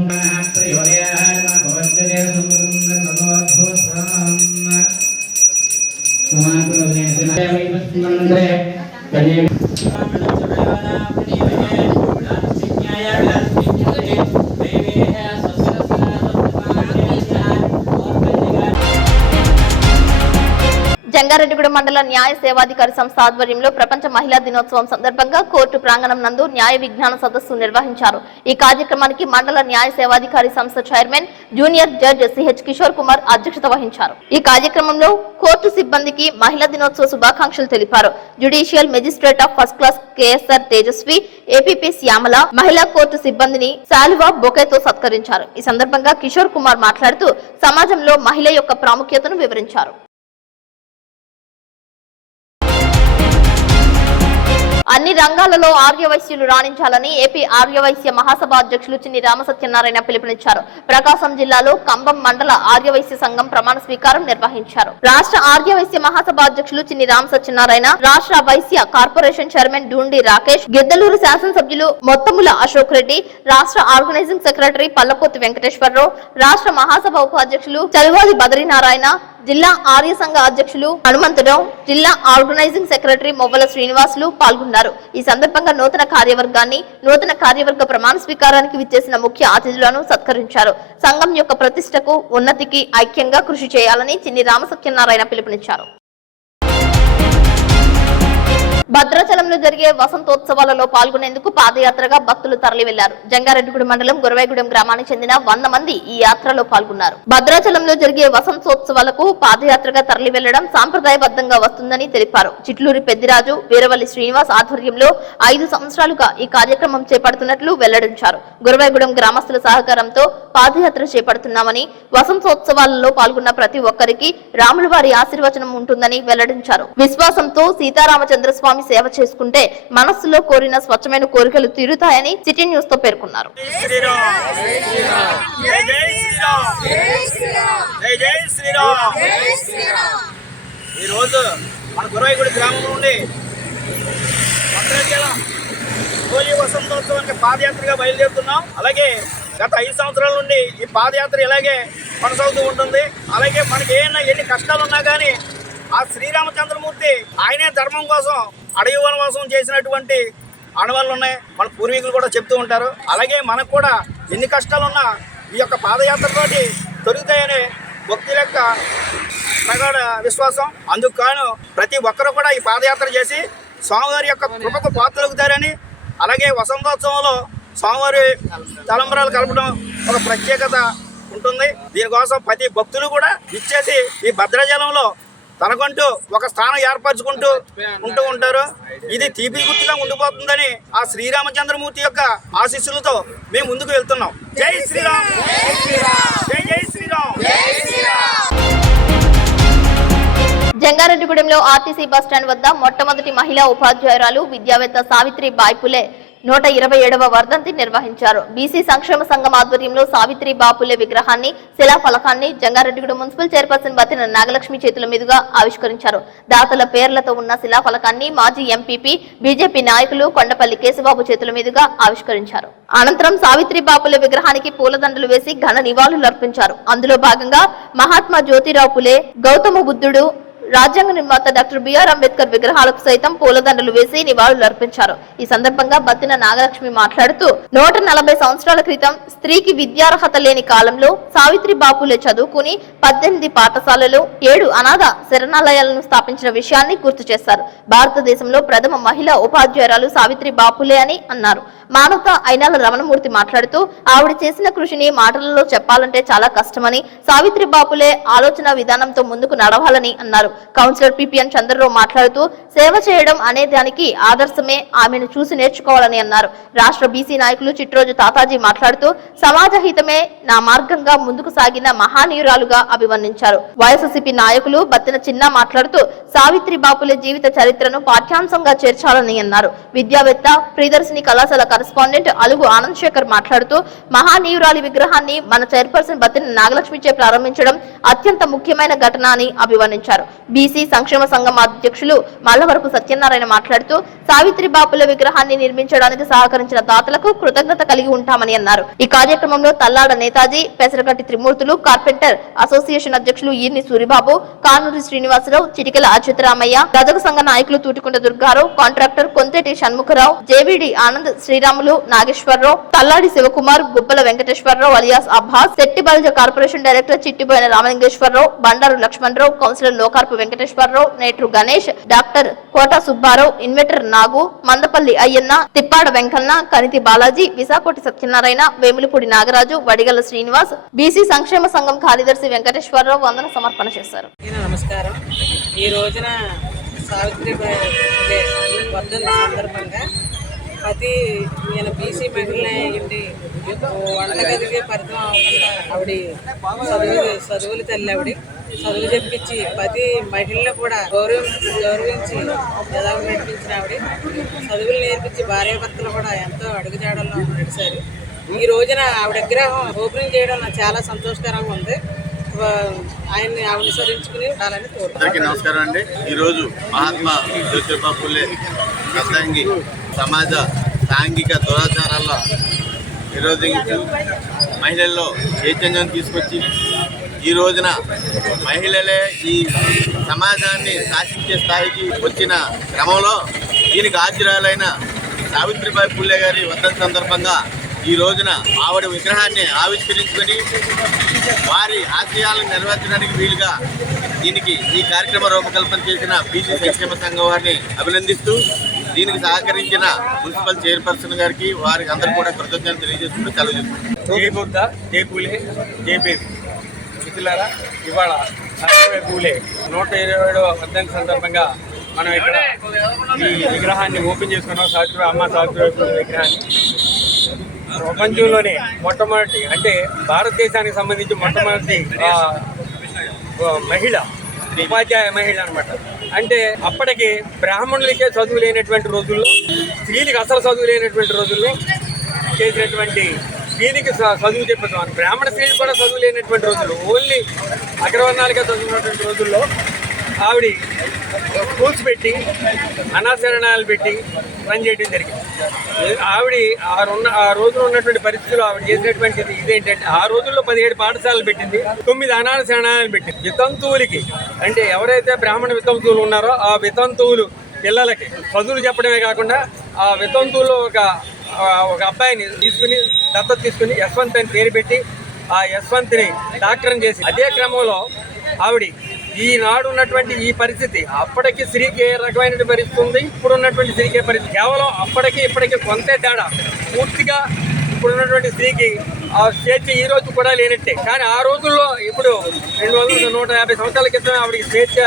జంగారెడ్డిగూడెం మండల న్యాయ సేవాధికారి సంస్థ ఆధ్వర్యంలో ప్రపంచ మహిళా దినోత్సవం సందర్భంగా కోర్టు ప్రాంగణం నందు న్యాయ విజ్ఞాన సదస్సు నిర్వహించారు. ఈ కార్యక్రమానికి మండల న్యాయ సేవాధికారి సంస్థ chairman junior judge CH Kishore Kumar అధ్యక్షత వహించారు. ఈ కార్యక్రమంలో కోర్టు సిబ్బందికి మహిళా దినోత్సవ శుభాకాంక్షలు తెలిపారు. Judicial magistrate of first class KSR Tejaswi, APP Shyamala మహిళా కోర్టు సిబ్బందిని శాలువా బొకేతో సత్కరించారు. ఈ సందర్భంగా కిషోర్ కుమార్ మాట్లాడుతూ సమాజంలో మహిళ యొక్క ప్రాముఖ్యతను వివరించారు. అన్ని రంగాలలో ఆర్యవైశ్యులు రాణించాలని ఏపీ ఆర్యవైశ్య మహాసభ అధ్యక్షులు చిన్ని రామసత్యనారాయణ పిలుపునిచ్చారు. ప్రకాశం జిల్లాలో కంబం మండల ఆర్యవైశ్య సంఘం ప్రమాణ స్వీకారం నిర్వహించారు. రాష్ట్ర ఆర్యవైశ్య మహాసభ అధ్యక్షులు చిన్ని రామసత్యనారాయణ, రాష్ట్ర వైశ్య కార్పొరేషన్ చైర్మన్ డూండి రాకేష్, గిద్దలూరు శాసనసభ్యులు మొత్తముల అశోక్ రెడ్డి, రాష్ట్ర ఆర్గనైజింగ్ సెక్రటరీ పల్లపోతి వెంకటేశ్వరరావు, రాష్ట్ర మహాసభ ఉపాధ్యక్షులు చలువాది బద్రీనారాయణ, జిల్లా ఆర్య సంఘ అధ్యక్షులు హనుమంతరావు, జిల్లా ఆర్గనైజింగ్ సెక్రటరీ మొవ్వల శ్రీనివాసులు పాల్గొన్నారు. ఈ సందర్భంగా నూతన కార్యవర్గ ప్రమాణ స్వీకారానికి విచ్చేసిన ముఖ్య అతిథులను సత్కరించారు. సంఘం యొక్క ప్రతిష్టకు, ఉన్నతికి ఐక్యంగా కృషి చేయాలని చిన్ని రామసత్యనారాయణ పిలుపునిచ్చారు. భద్రాచలంలో జరిగే వసంతోత్సవాలలో పాల్గొనేందుకు పాదయాత్రగా భక్తులు తరలి వెళ్లారు. జంగారెడ్డిగూడెం మండలం గురవైగూడెం గ్రామానికి చెందిన 100 మంది ఈ యాత్రలో పాల్గొన్నారు. భద్రాచలంలో జరిగే వసంతోత్సవాలకు పాదయాత్రగా తరలి వెళ్లడం సాంప్రదాయబద్ధంగా వస్తుందని తెలిపారు. చిట్లూరి పెద్దిరాజు, వీరవల్లి శ్రీనివాస్ ఆధ్వర్యంలో 5 సంవత్సరాలుగా ఈ కార్యక్రమం చేపడుతున్నట్లు వెల్లడించారు. గురవైగూడెం గ్రామస్తుల సహకారంతో పాదయాత్ర చేపడుతున్నామని, వసంతోత్సవాలలో పాల్గొన్న ప్రతి ఒక్కరికి రాముల వారి ఆశీర్వచనం ఉంటుందని వెల్లడించారు. విశ్వాసంతో సీతారామచంద్రస్వామి సేవ చేసుకుంటే మనస్సులో కోరిన స్వచ్ఛమైన కోరికలు తీరుతాయని సిటీ న్యూస్ తో పేర్కొన్నారు. ఈ రోజు మన గురవైగూడెం గ్రామం నుండి హోలీ వసంతోత్సవానికి పాదయాత్రగా బయలుదేరుతున్నాం. అలాగే గత 5 సంవత్సరాల నుండి ఈ పాదయాత్ర ఇలాగే కొనసాగుతూ ఉంటుంది. అలాగే మనకి ఎన్ని కష్టాలు ఉన్నా కానీ ఆ శ్రీరామచంద్రమూర్తి ఆయనే ధర్మం కోసం అడవి వనవాసం చేసినటువంటి ఆనవాళ్ళు ఉన్నాయి. మన పూర్వీకులు కూడా చెప్తూ ఉంటారు. అలాగే మనకు కూడా ఎన్ని కష్టాలున్నా ఈ యొక్క పాదయాత్రతోటి తొలుగుతాయనే భక్తుల యొక్క ప్రగాఢ విశ్వాసం. అందుకు కాను ప్రతి ఒక్కరు కూడా ఈ పాదయాత్ర చేసి స్వామివారి యొక్క కృపకు పాత్రలుగుతారని, అలాగే వసంతోత్సవంలో స్వామివారి తలంబరాలు కలపడం ఒక ప్రత్యేకత ఉంటుంది. దీనికోసం ప్రతి భక్తులు కూడా ఇచ్చేసి ఈ భద్రాచలంలో తనకంటూ ఒక స్థానం ఏర్పరచుకుంటూ ఉంటారు. ఇది తీపి గుర్తుగా ఉండిపోతుందని ఆ శ్రీరామచంద్రమూర్తి యొక్క ఆశీస్సులతో మేము ముందుకు వెళ్తున్నాం. జై శ్రీరామ్, జై జై శ్రీరామ్. జంగారెడ్డిగూడెంలో ఆర్టీసీ బస్టాండ్ వద్ద మొట్టమొదటి మహిళా ఉపాధ్యాయురాలు విద్యావేత్త సావిత్రిబాయి పులే 127వ వర్ధంతి నిర్వహించారు. బీసీ సంక్షేమ సంఘం ఆధ్వర్యంలో సావిత్రిబాయి పులే విగ్రహాన్ని, శిలాఫలకాన్ని జంగారెడ్డిగూడెం మున్సిపల్ చైర్పర్సన్ బత్తిన నాగలక్ష్మి చేతుల మీదుగా ఆవిష్కరించారు. దాతల పేర్లతో ఉన్న శిలాఫలకాన్ని మాజీ ఎంపీపీ, బీజేపీ నాయకులు కొండపల్లి కేశబాబు చేతుల మీదుగా ఆవిష్కరించారు. అనంతరం సావిత్రిబాయి పులే విగ్రహానికి పూలదండలు వేసి ఘన నివాళులర్పించారు. అందులో భాగంగా మహాత్మా జ్యోతిరావు పులే, గౌతమ బుద్ధుడు, రాజ్యాంగ నిర్మాత డాక్టర్ బిఆర్ అంబేద్కర్ విగ్రహాలకు సైతం పూలదండలు వేసి నివాళులర్పించారు. ఈ సందర్భంగా బత్తిన నాగలక్ష్మి మాట్లాడుతూ 140 సంవత్సరాల క్రితం స్త్రీకి విద్యార్హత లేని కాలంలో సావిత్రిబాయి పులే చదువుకుని 18 పాఠశాలలు, 7 అనాథ శరణాలయాలను స్థాపించిన విషయాన్ని గుర్తు చేశారు. భారతదేశంలో ప్రథమ మహిళా ఉపాధ్యాయురాలు సావిత్రిబాయి పులే అని అన్నారు. మానవత ఐనాల రమణమూర్తి మాట్లాడుతూ ఆవిడ చేసిన కృషిని మాటలలో చెప్పాలంటే చాలా కష్టమని, సావిత్రిబాయి పులే ఆలోచన విధానంతో ముందుకు నడవాలని అన్నారు. కౌన్సిలర్ పిపిఎన్ చంద్రరావు మాట్లాడుతూ సేవ చేయడం అనే దానికి ఆదర్శమే, ఆమెను చూసి నేర్చుకోవాలని అన్నారు. రాష్ట్ర బీసీ నాయకులు చిట్రోజు తాతాజీ మాట్లాడుతూ సమాజ హితమే నా మార్గంగా ముందుకు సాగిన మహానీయురాలుగా అభివర్ణించారు. వైఎస్ఆర్సీపీ నాయకులు బత్తిన చిన్న మాట్లాడుతూ సావిత్రిబాయి పులే జీవిత చరిత్రను పాఠ్యాంశంగా చేర్చాలని అన్నారు. విద్యావేత్త, ప్రియదర్శిని కళాశాల కరెస్పాండెంట్ అలుగు ఆనంద్ శేఖర్ మాట్లాడుతూ మహానీయురాలి విగ్రహాన్ని మన చైర్పర్సన్ బత్తిన నాగలక్ష్మిచే ప్రారంభించడం అత్యంత ముఖ్యమైన ఘటన అని అభివర్ణించారు. బీసీ సంక్షేమ సంఘం అధ్యక్షులు మల్లవరపు సత్యనారాయణ మాట్లాడుతూ సావిత్రిబాయి పులే విగ్రహాన్ని నిర్మించడానికి సహకరించిన దాతలకు కృతజ్ఞత కలిగి ఉంటామని అన్నారు. ఈ కార్యక్రమంలో తల్లాడ నేతాజీ, పెసరగట్టి త్రిమూర్తులు, కార్పెంటర్ అసోసియేషన్ అధ్యక్షులు ఈర్ని సూరిబాబు, కానూరి శ్రీనివాసరావు, చిటికెల అచ్యుతరామయ్య, రజక సంఘ నాయకులు Tootikunta Durgarao, contractor Konteti Shanmukharao, JVD Anand, Sriramulu, Nageswararao, Talladi Sivakumar, Gubbala Venkateswararao alias Abbas, Settibalija corporation director Chittiboina Ramalingeswararao, Bandaru Lakshmanarao, councillor Lokarpu Venkateswararao, Netru Ganesh, doctor Kota Subbarao, inverter Nagu, Mandapalli Ayyanna, Tippada Venkanna, Kaniti Balaji, Visakhoti Satyanarayana, Vemulapudi Nagaraju, Vadigalla Srinivas, BC సంక్షేమ సంఘం కార్యదర్శి వెంకటేశ్వరరావు వందన సమర్పణ చేశారు. నమస్కారం. ఈ రోజున సావిత్రిబాయి పులే వర్ధంతి సందర్భంగా ప్రతి నేను బీసీ మహిళ అయ్యింది, వంటగదికే పరితం అవ్వకుండా ఆవిడ చదువులు తల్లి ఆవిడ చదువు చెప్పించి ప్రతి మహిళను కూడా గౌరవించి ఎదగ నడిపించిన ఆవిడ చదువులు నేర్పించి భార్యాభర్తలు కూడా ఎంతో అడుగుజాడల్లో నడిచారు. ఈ రోజున ఆవిడ విగ్రహం ఓపెనింగ్ చేయడం నాకు చాలా సంతోషకరంగా ఉంది. ఆయన్ని అనుసరించుకుని ఉండాలని కోరుకుంటున్నాను. నమస్కారం అండి. ఈరోజు మహాత్మా జ్యోతిరావు పులే అర్థంగి సమాజ సాంఘిక దురాచారాల్లో నిరోధించు మహిళల్లో చైతన్యం తీసుకొచ్చి ఈ రోజున మహిళలే ఈ సమాజాన్ని శాసించే స్థాయికి వచ్చిన క్రమంలో దీనికి ఆశ్చర్యాలైన సావిత్రిబాయి పులే గారి వర్ధంతి సందర్భంగా ఈ రోజున ఆవిడ విగ్రహాన్ని ఆవిష్కరించుకొని వారి ఆశయాలను నెరవేర్చడానికి వీలుగా దీనికి ఈ కార్యక్రమ రూపకల్పన చేసిన బీసీ సంక్షేమ సంఘం వారిని అభినందిస్తూ దీనికి సహకరించిన మున్సిపల్ చైర్పర్సన్ గారికి వారికి అందరూ కూడా కృతజ్ఞతలు తెలియజేస్తూ మిత్రులారా, ఇవాళ సావిత్రిబాయి పులే 127వ వర్ధంతి సందర్భంగా మనం ఇక్కడ ఈ విగ్రహాన్ని ఓపెన్ చేసుకున్నాం. సావిత్రిబాయి పులే విగ్రహాన్ని ప్రపంచంలోనే మొట్టమొదటి, అంటే భారతదేశానికి సంబంధించి మొట్టమొదటి మహిళ, ఉపాధ్యాయ మహిళ అనమాట. అంటే అప్పటికి బ్రాహ్మణులకే చదువు లేనటువంటి రోజుల్లో, స్త్రీలకు అసలు చదువు లేనటువంటి రోజుల్లో చేసినటువంటి స్త్రీకి చదువు చెప్పేవారు. బ్రాహ్మణ స్త్రీలు కూడా చదువు లేనటువంటి రోజుల్లో, ఓన్లీ అగ్రవర్ణాలుగా చదువుకున్నటువంటి రోజుల్లో ఆవిడ స్కూల్స్ పెట్టి అనాశరణాలు పెట్టి పనిచేయడం జరిగింది. ఆవిడ ఆ రోజున ఉన్నటువంటి పరిస్థితుల్లో ఆవిడ చేసినటువంటిది ఇదేంటంటే, ఆ రోజుల్లో 17 పాఠశాలలు పెట్టింది, 9 అనాథ శరణాలయాలు పెట్టింది. వితంతువులకి, అంటే ఎవరైతే బ్రాహ్మణ వితంతువులు ఉన్నారో ఆ వితంతువులు పిల్లలకి చదువులు చెప్పడమే కాకుండా ఆ వితంతువులు ఒక అబ్బాయిని తీసుకుని దత్తత తీసుకుని యశ్వంత్ అని పేరు పెట్టి ఆ యశ్వంత్ని డాక్టర్ని చేసి, అదే క్రమంలో ఆవిడ ఈనాడు ఉన్నటువంటి ఈ పరిస్థితి, అప్పటికి స్త్రీకి ఏ రకమైన పరిస్థితి ఉంది, ఇప్పుడు ఉన్నటువంటి స్త్రీకి పరిస్థితి, కేవలం అప్పటికి ఇప్పటికీ కొంతే తేడా. పూర్తిగా ఇప్పుడున్నటువంటి స్త్రీకి ఆ స్వేచ్ఛ ఈ రోజు కూడా లేనట్టే. కానీ ఆ రోజుల్లో ఇప్పుడు 200-150 సంవత్సరాల క్రితం ఆవిడకి స్వేచ్ఛ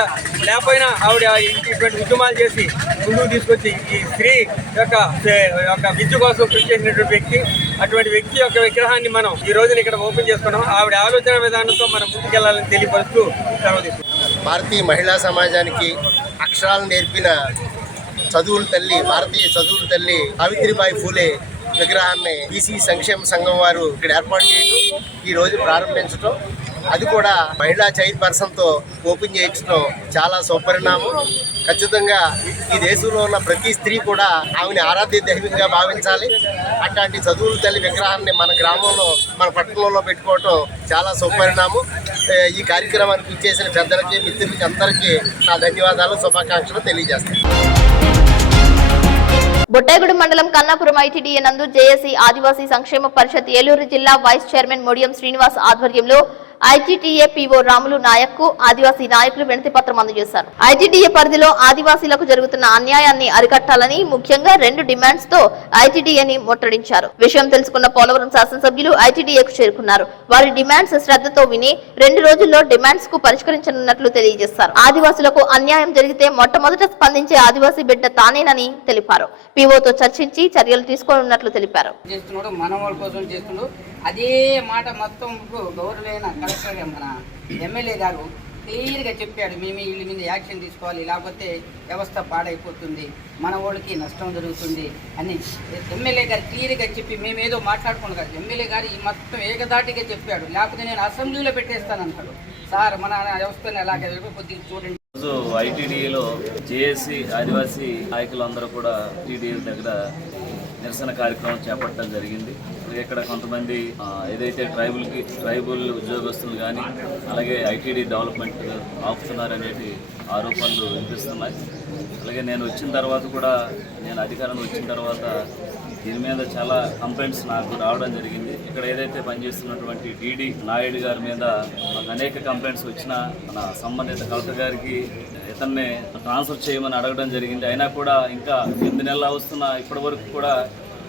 లేకపోయినా ఆవిడ ఇటువంటి ఉద్యమాలు చేసి ముందుకు తీసుకొచ్చి ఈ స్త్రీ యొక్క విద్య కోసం కృషి చేసినటువంటి వ్యక్తి. అటువంటి వ్యక్తి యొక్క విగ్రహాన్ని మనం ఈ రోజున ఇక్కడ ఓపెన్ చేసుకున్నాం. ఆవిడ ఆలోచన విధానంతో మనం ముందుకెళ్లాలని తెలియపరుస్తూ సెలవు. భారతీయ మహిళా సమాజానికి అక్షరాలు నేర్పిన చదువుల తల్లి, భారతీయ చదువుల తల్లి సావిత్రిబాయి ఫూలే విగ్రహాన్ని బీసీ సంక్షేమ సంఘం వారు ఇక్కడ ఏర్పాటు చేయడం, ఈ రోజు ప్రారంభించడం, అది కూడా మహిళా చైర్పర్సన్తో ఓపెన్ చేయించడం చాలా సుపరిణామం. ఖచ్చితంగా ఈ దేశంలో ఉన్న ప్రతి స్త్రీ కూడా ఆమెని ఆరాధ్య దైవంగా భావించాలి. అట్లాంటి చదువుల తల్లి విగ్రహాన్ని మన గ్రామంలో, మన పట్టణంలో పెట్టుకోవటం చాలా సుపరిణామం. ఈ కార్యక్రమానికి ఇచ్చేసిన పెద్దలకి, మిత్రులకి అందరికీ నా ధన్యవాదాలు, శుభాకాంక్షలు తెలియజేస్తాను. బొట్టాయిగూడెం మండలం కన్నాపురం ఐటీడీఏ నందు జేఏసీ ఆదివాసీ సంక్షేమ పరిషత్ ఏలూరు జిల్లా వైస్ చైర్మన్ మొడియం శ్రీనివాస్ ఆధ్వర్యంలో ఐటీడీఏ పీఓ రాములు నాయక్ కు ఆదివాసీ నాయకులు వినతి పత్రం అందజేశారు. ఐటీడీఏ పరిధిలో ఆదివాసీలకు జరుగుతున్న అన్యాయాన్ని అరికట్టాలని ముఖ్యంగా 2 డిమాండ్స్ తో ఐటీడీఏని ముట్టడించారు. విషయం తెలుసుకున్న పోలవరం శాసనసభ్యులు ఐటీడీఏకు చేరుకున్నారు. వారి డిమాండ్స్ శ్రద్ధతో విని 2 రోజుల్లో డిమాండ్స్ కు పరిష్కరించనున్నట్లు తెలియజేశారు. ఆదివాసులకు అన్యాయం జరిగితే మొట్టమొదట స్పందించే ఆదివాసీ బిడ్డ తానేనని తెలిపారు. పీఓతో చర్చించి చర్యలు తీసుకోనున్నట్లు తెలిపారు. అదే మాట మొత్తం గౌరవైన కలెక్టర్ మన ఎమ్మెల్యే గారు క్లియర్గా చెప్పాడు, మేము వీళ్ళ మీద యాక్షన్ తీసుకోవాలి, లేకపోతే వ్యవస్థ పాడైపోతుంది, మన వాళ్ళకి నష్టం జరుగుతుంది అని ఎమ్మెల్యే గారు క్లియర్గా చెప్పి మేమేదో మాట్లాడుకున్నాం కదా. ఎమ్మెల్యే గారు ఈ మొత్తం ఏకదాటిగా చెప్పాడు, లేకపోతే నేను అసెంబ్లీలో పెట్టేస్తానంటాడు. సార్ మన వ్యవస్థను ఎలాగే కొద్దిగా చూడండి. రోజు ఐటీడీఏలో జేఏసీ ఆదివాసీ నాయకులందరూ కూడా టీడీఏ దగ్గర నిరసన కార్యక్రమం చేపట్టడం జరిగింది. అలాగే ఇక్కడ కొంతమంది ఏదైతే ట్రైబల్ ఉద్యోగస్తులు కానీ అలాగే ఐటీడీ డెవలప్మెంట్ ఆపుతున్నారనేటి ఆరోపణలు వినిపిస్తున్నాయి. అలాగే నేను అధికారంలో వచ్చిన తర్వాత దీని మీద చాలా కంప్లైంట్స్ నాకు రావడం జరిగింది. ఇక్కడ ఏదైతే పనిచేస్తున్నటువంటి డీడీ నాయుడు గారి మీద మాకు అనేక కంప్లైంట్స్ వచ్చినా మన సంబంధిత కలెక్టర్ గారికి ఇతన్ని ట్రాన్స్ఫర్ చేయమని అడగడం జరిగింది. అయినా కూడా ఇంకా 8 నెలలు వస్తున్నా ఇప్పటి వరకు కూడా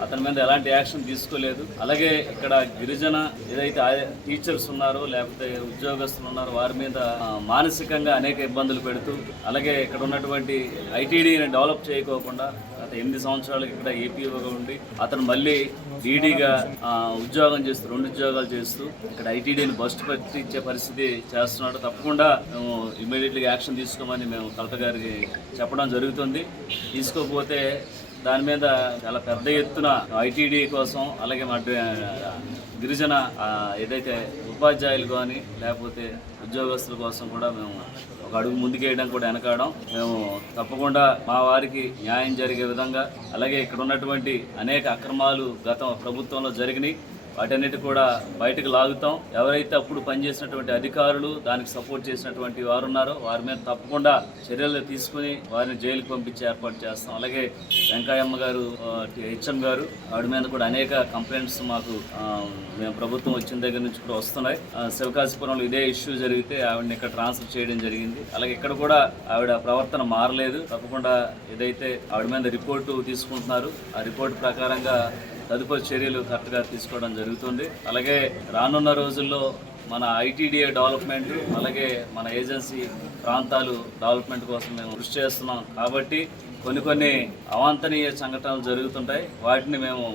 అతని మీద ఎలాంటి యాక్షన్ తీసుకోలేదు. అలాగే ఇక్కడ గిరిజన ఏదైతే టీచర్స్ ఉన్నారో లేకపోతే ఉద్యోగస్తులు ఉన్నారో వారి మీద మానసికంగా అనేక ఇబ్బందులు పెడుతూ, అలాగే ఇక్కడ ఉన్నటువంటి ఐటీడీని డెవలప్ చేయకోకుండా గత 8 సంవత్సరాలకు ఇక్కడ ఏపీఓగా ఉండి అతను మళ్ళీ డీడీగా ఉద్యోగం చేస్తూ 2 ఉద్యోగాలు చేస్తూ ఇక్కడ ఐటీడీని బస్ట్ పట్టించే పరిస్థితి చేస్తున్నాడు. తప్పకుండా మేము ఇమ్మీడియట్గా యాక్షన్ తీసుకోమని మేము కలెక్టర్ గారికి చెప్పడం జరుగుతుంది. తీసుకోకపోతే దాని మీద చాలా పెద్ద ఎత్తున ఐటీడీ కోసం అలాగే మా గిరిజన ఏదైతే ఉపాధ్యాయులు కానీ లేకపోతే ఉద్యోగస్తుల కోసం కూడా మేము ఒక అడుగు ముందుకేయడం కూడా వెనకాడడం. మేము తప్పకుండా మా వారికి న్యాయం జరిగే విధంగా, అలాగే ఇక్కడ ఉన్నటువంటి అనేక అక్రమాలు గత ప్రభుత్వంలో జరిగినాయి, వాటన్నిటి కూడా బయటకు లాగుతాం. ఎవరైతే అప్పుడు పనిచేసినటువంటి అధికారులు దానికి సపోర్ట్ చేసినటువంటి వారు ఉన్నారో వారి మీద తప్పకుండా చర్యలు తీసుకుని వారిని జైలుకి పంపించి ఏర్పాటు చేస్తాం. అలాగే వెంకయ్యమ్మ గారు హెచ్ఎం గారు ఆవిడ మీద కూడా అనేక కంప్లైంట్స్ మాకు మేము ప్రభుత్వం వచ్చిన దగ్గర నుంచి కూడా వస్తున్నాయి. శివకాశీపురంలో ఇదే ఇష్యూ జరిగితే ఆవిడని ఇక్కడ ట్రాన్స్ఫర్ చేయడం జరిగింది. అలాగే ఇక్కడ కూడా ఆవిడ ప్రవర్తన మారలేదు. తప్పకుండా ఏదైతే ఆవిడ మీద రిపోర్టు తీసుకుంటున్నారు ఆ రిపోర్టు ప్రకారంగా తదుపరి చర్యలు కరెక్ట్గా తీసుకోవడం జరుగుతుంది. అలాగే రానున్న రోజుల్లో మన ఐటీడీఏ డెవలప్మెంట్ అలాగే మన ఏజెన్సీ ప్రాంతాలు డెవలప్మెంట్ కోసం మేము కృషి చేస్తున్నాం. కాబట్టి కొన్ని అవాంఛనీయ సంఘటనలు జరుగుతుంటాయి, వాటిని మేము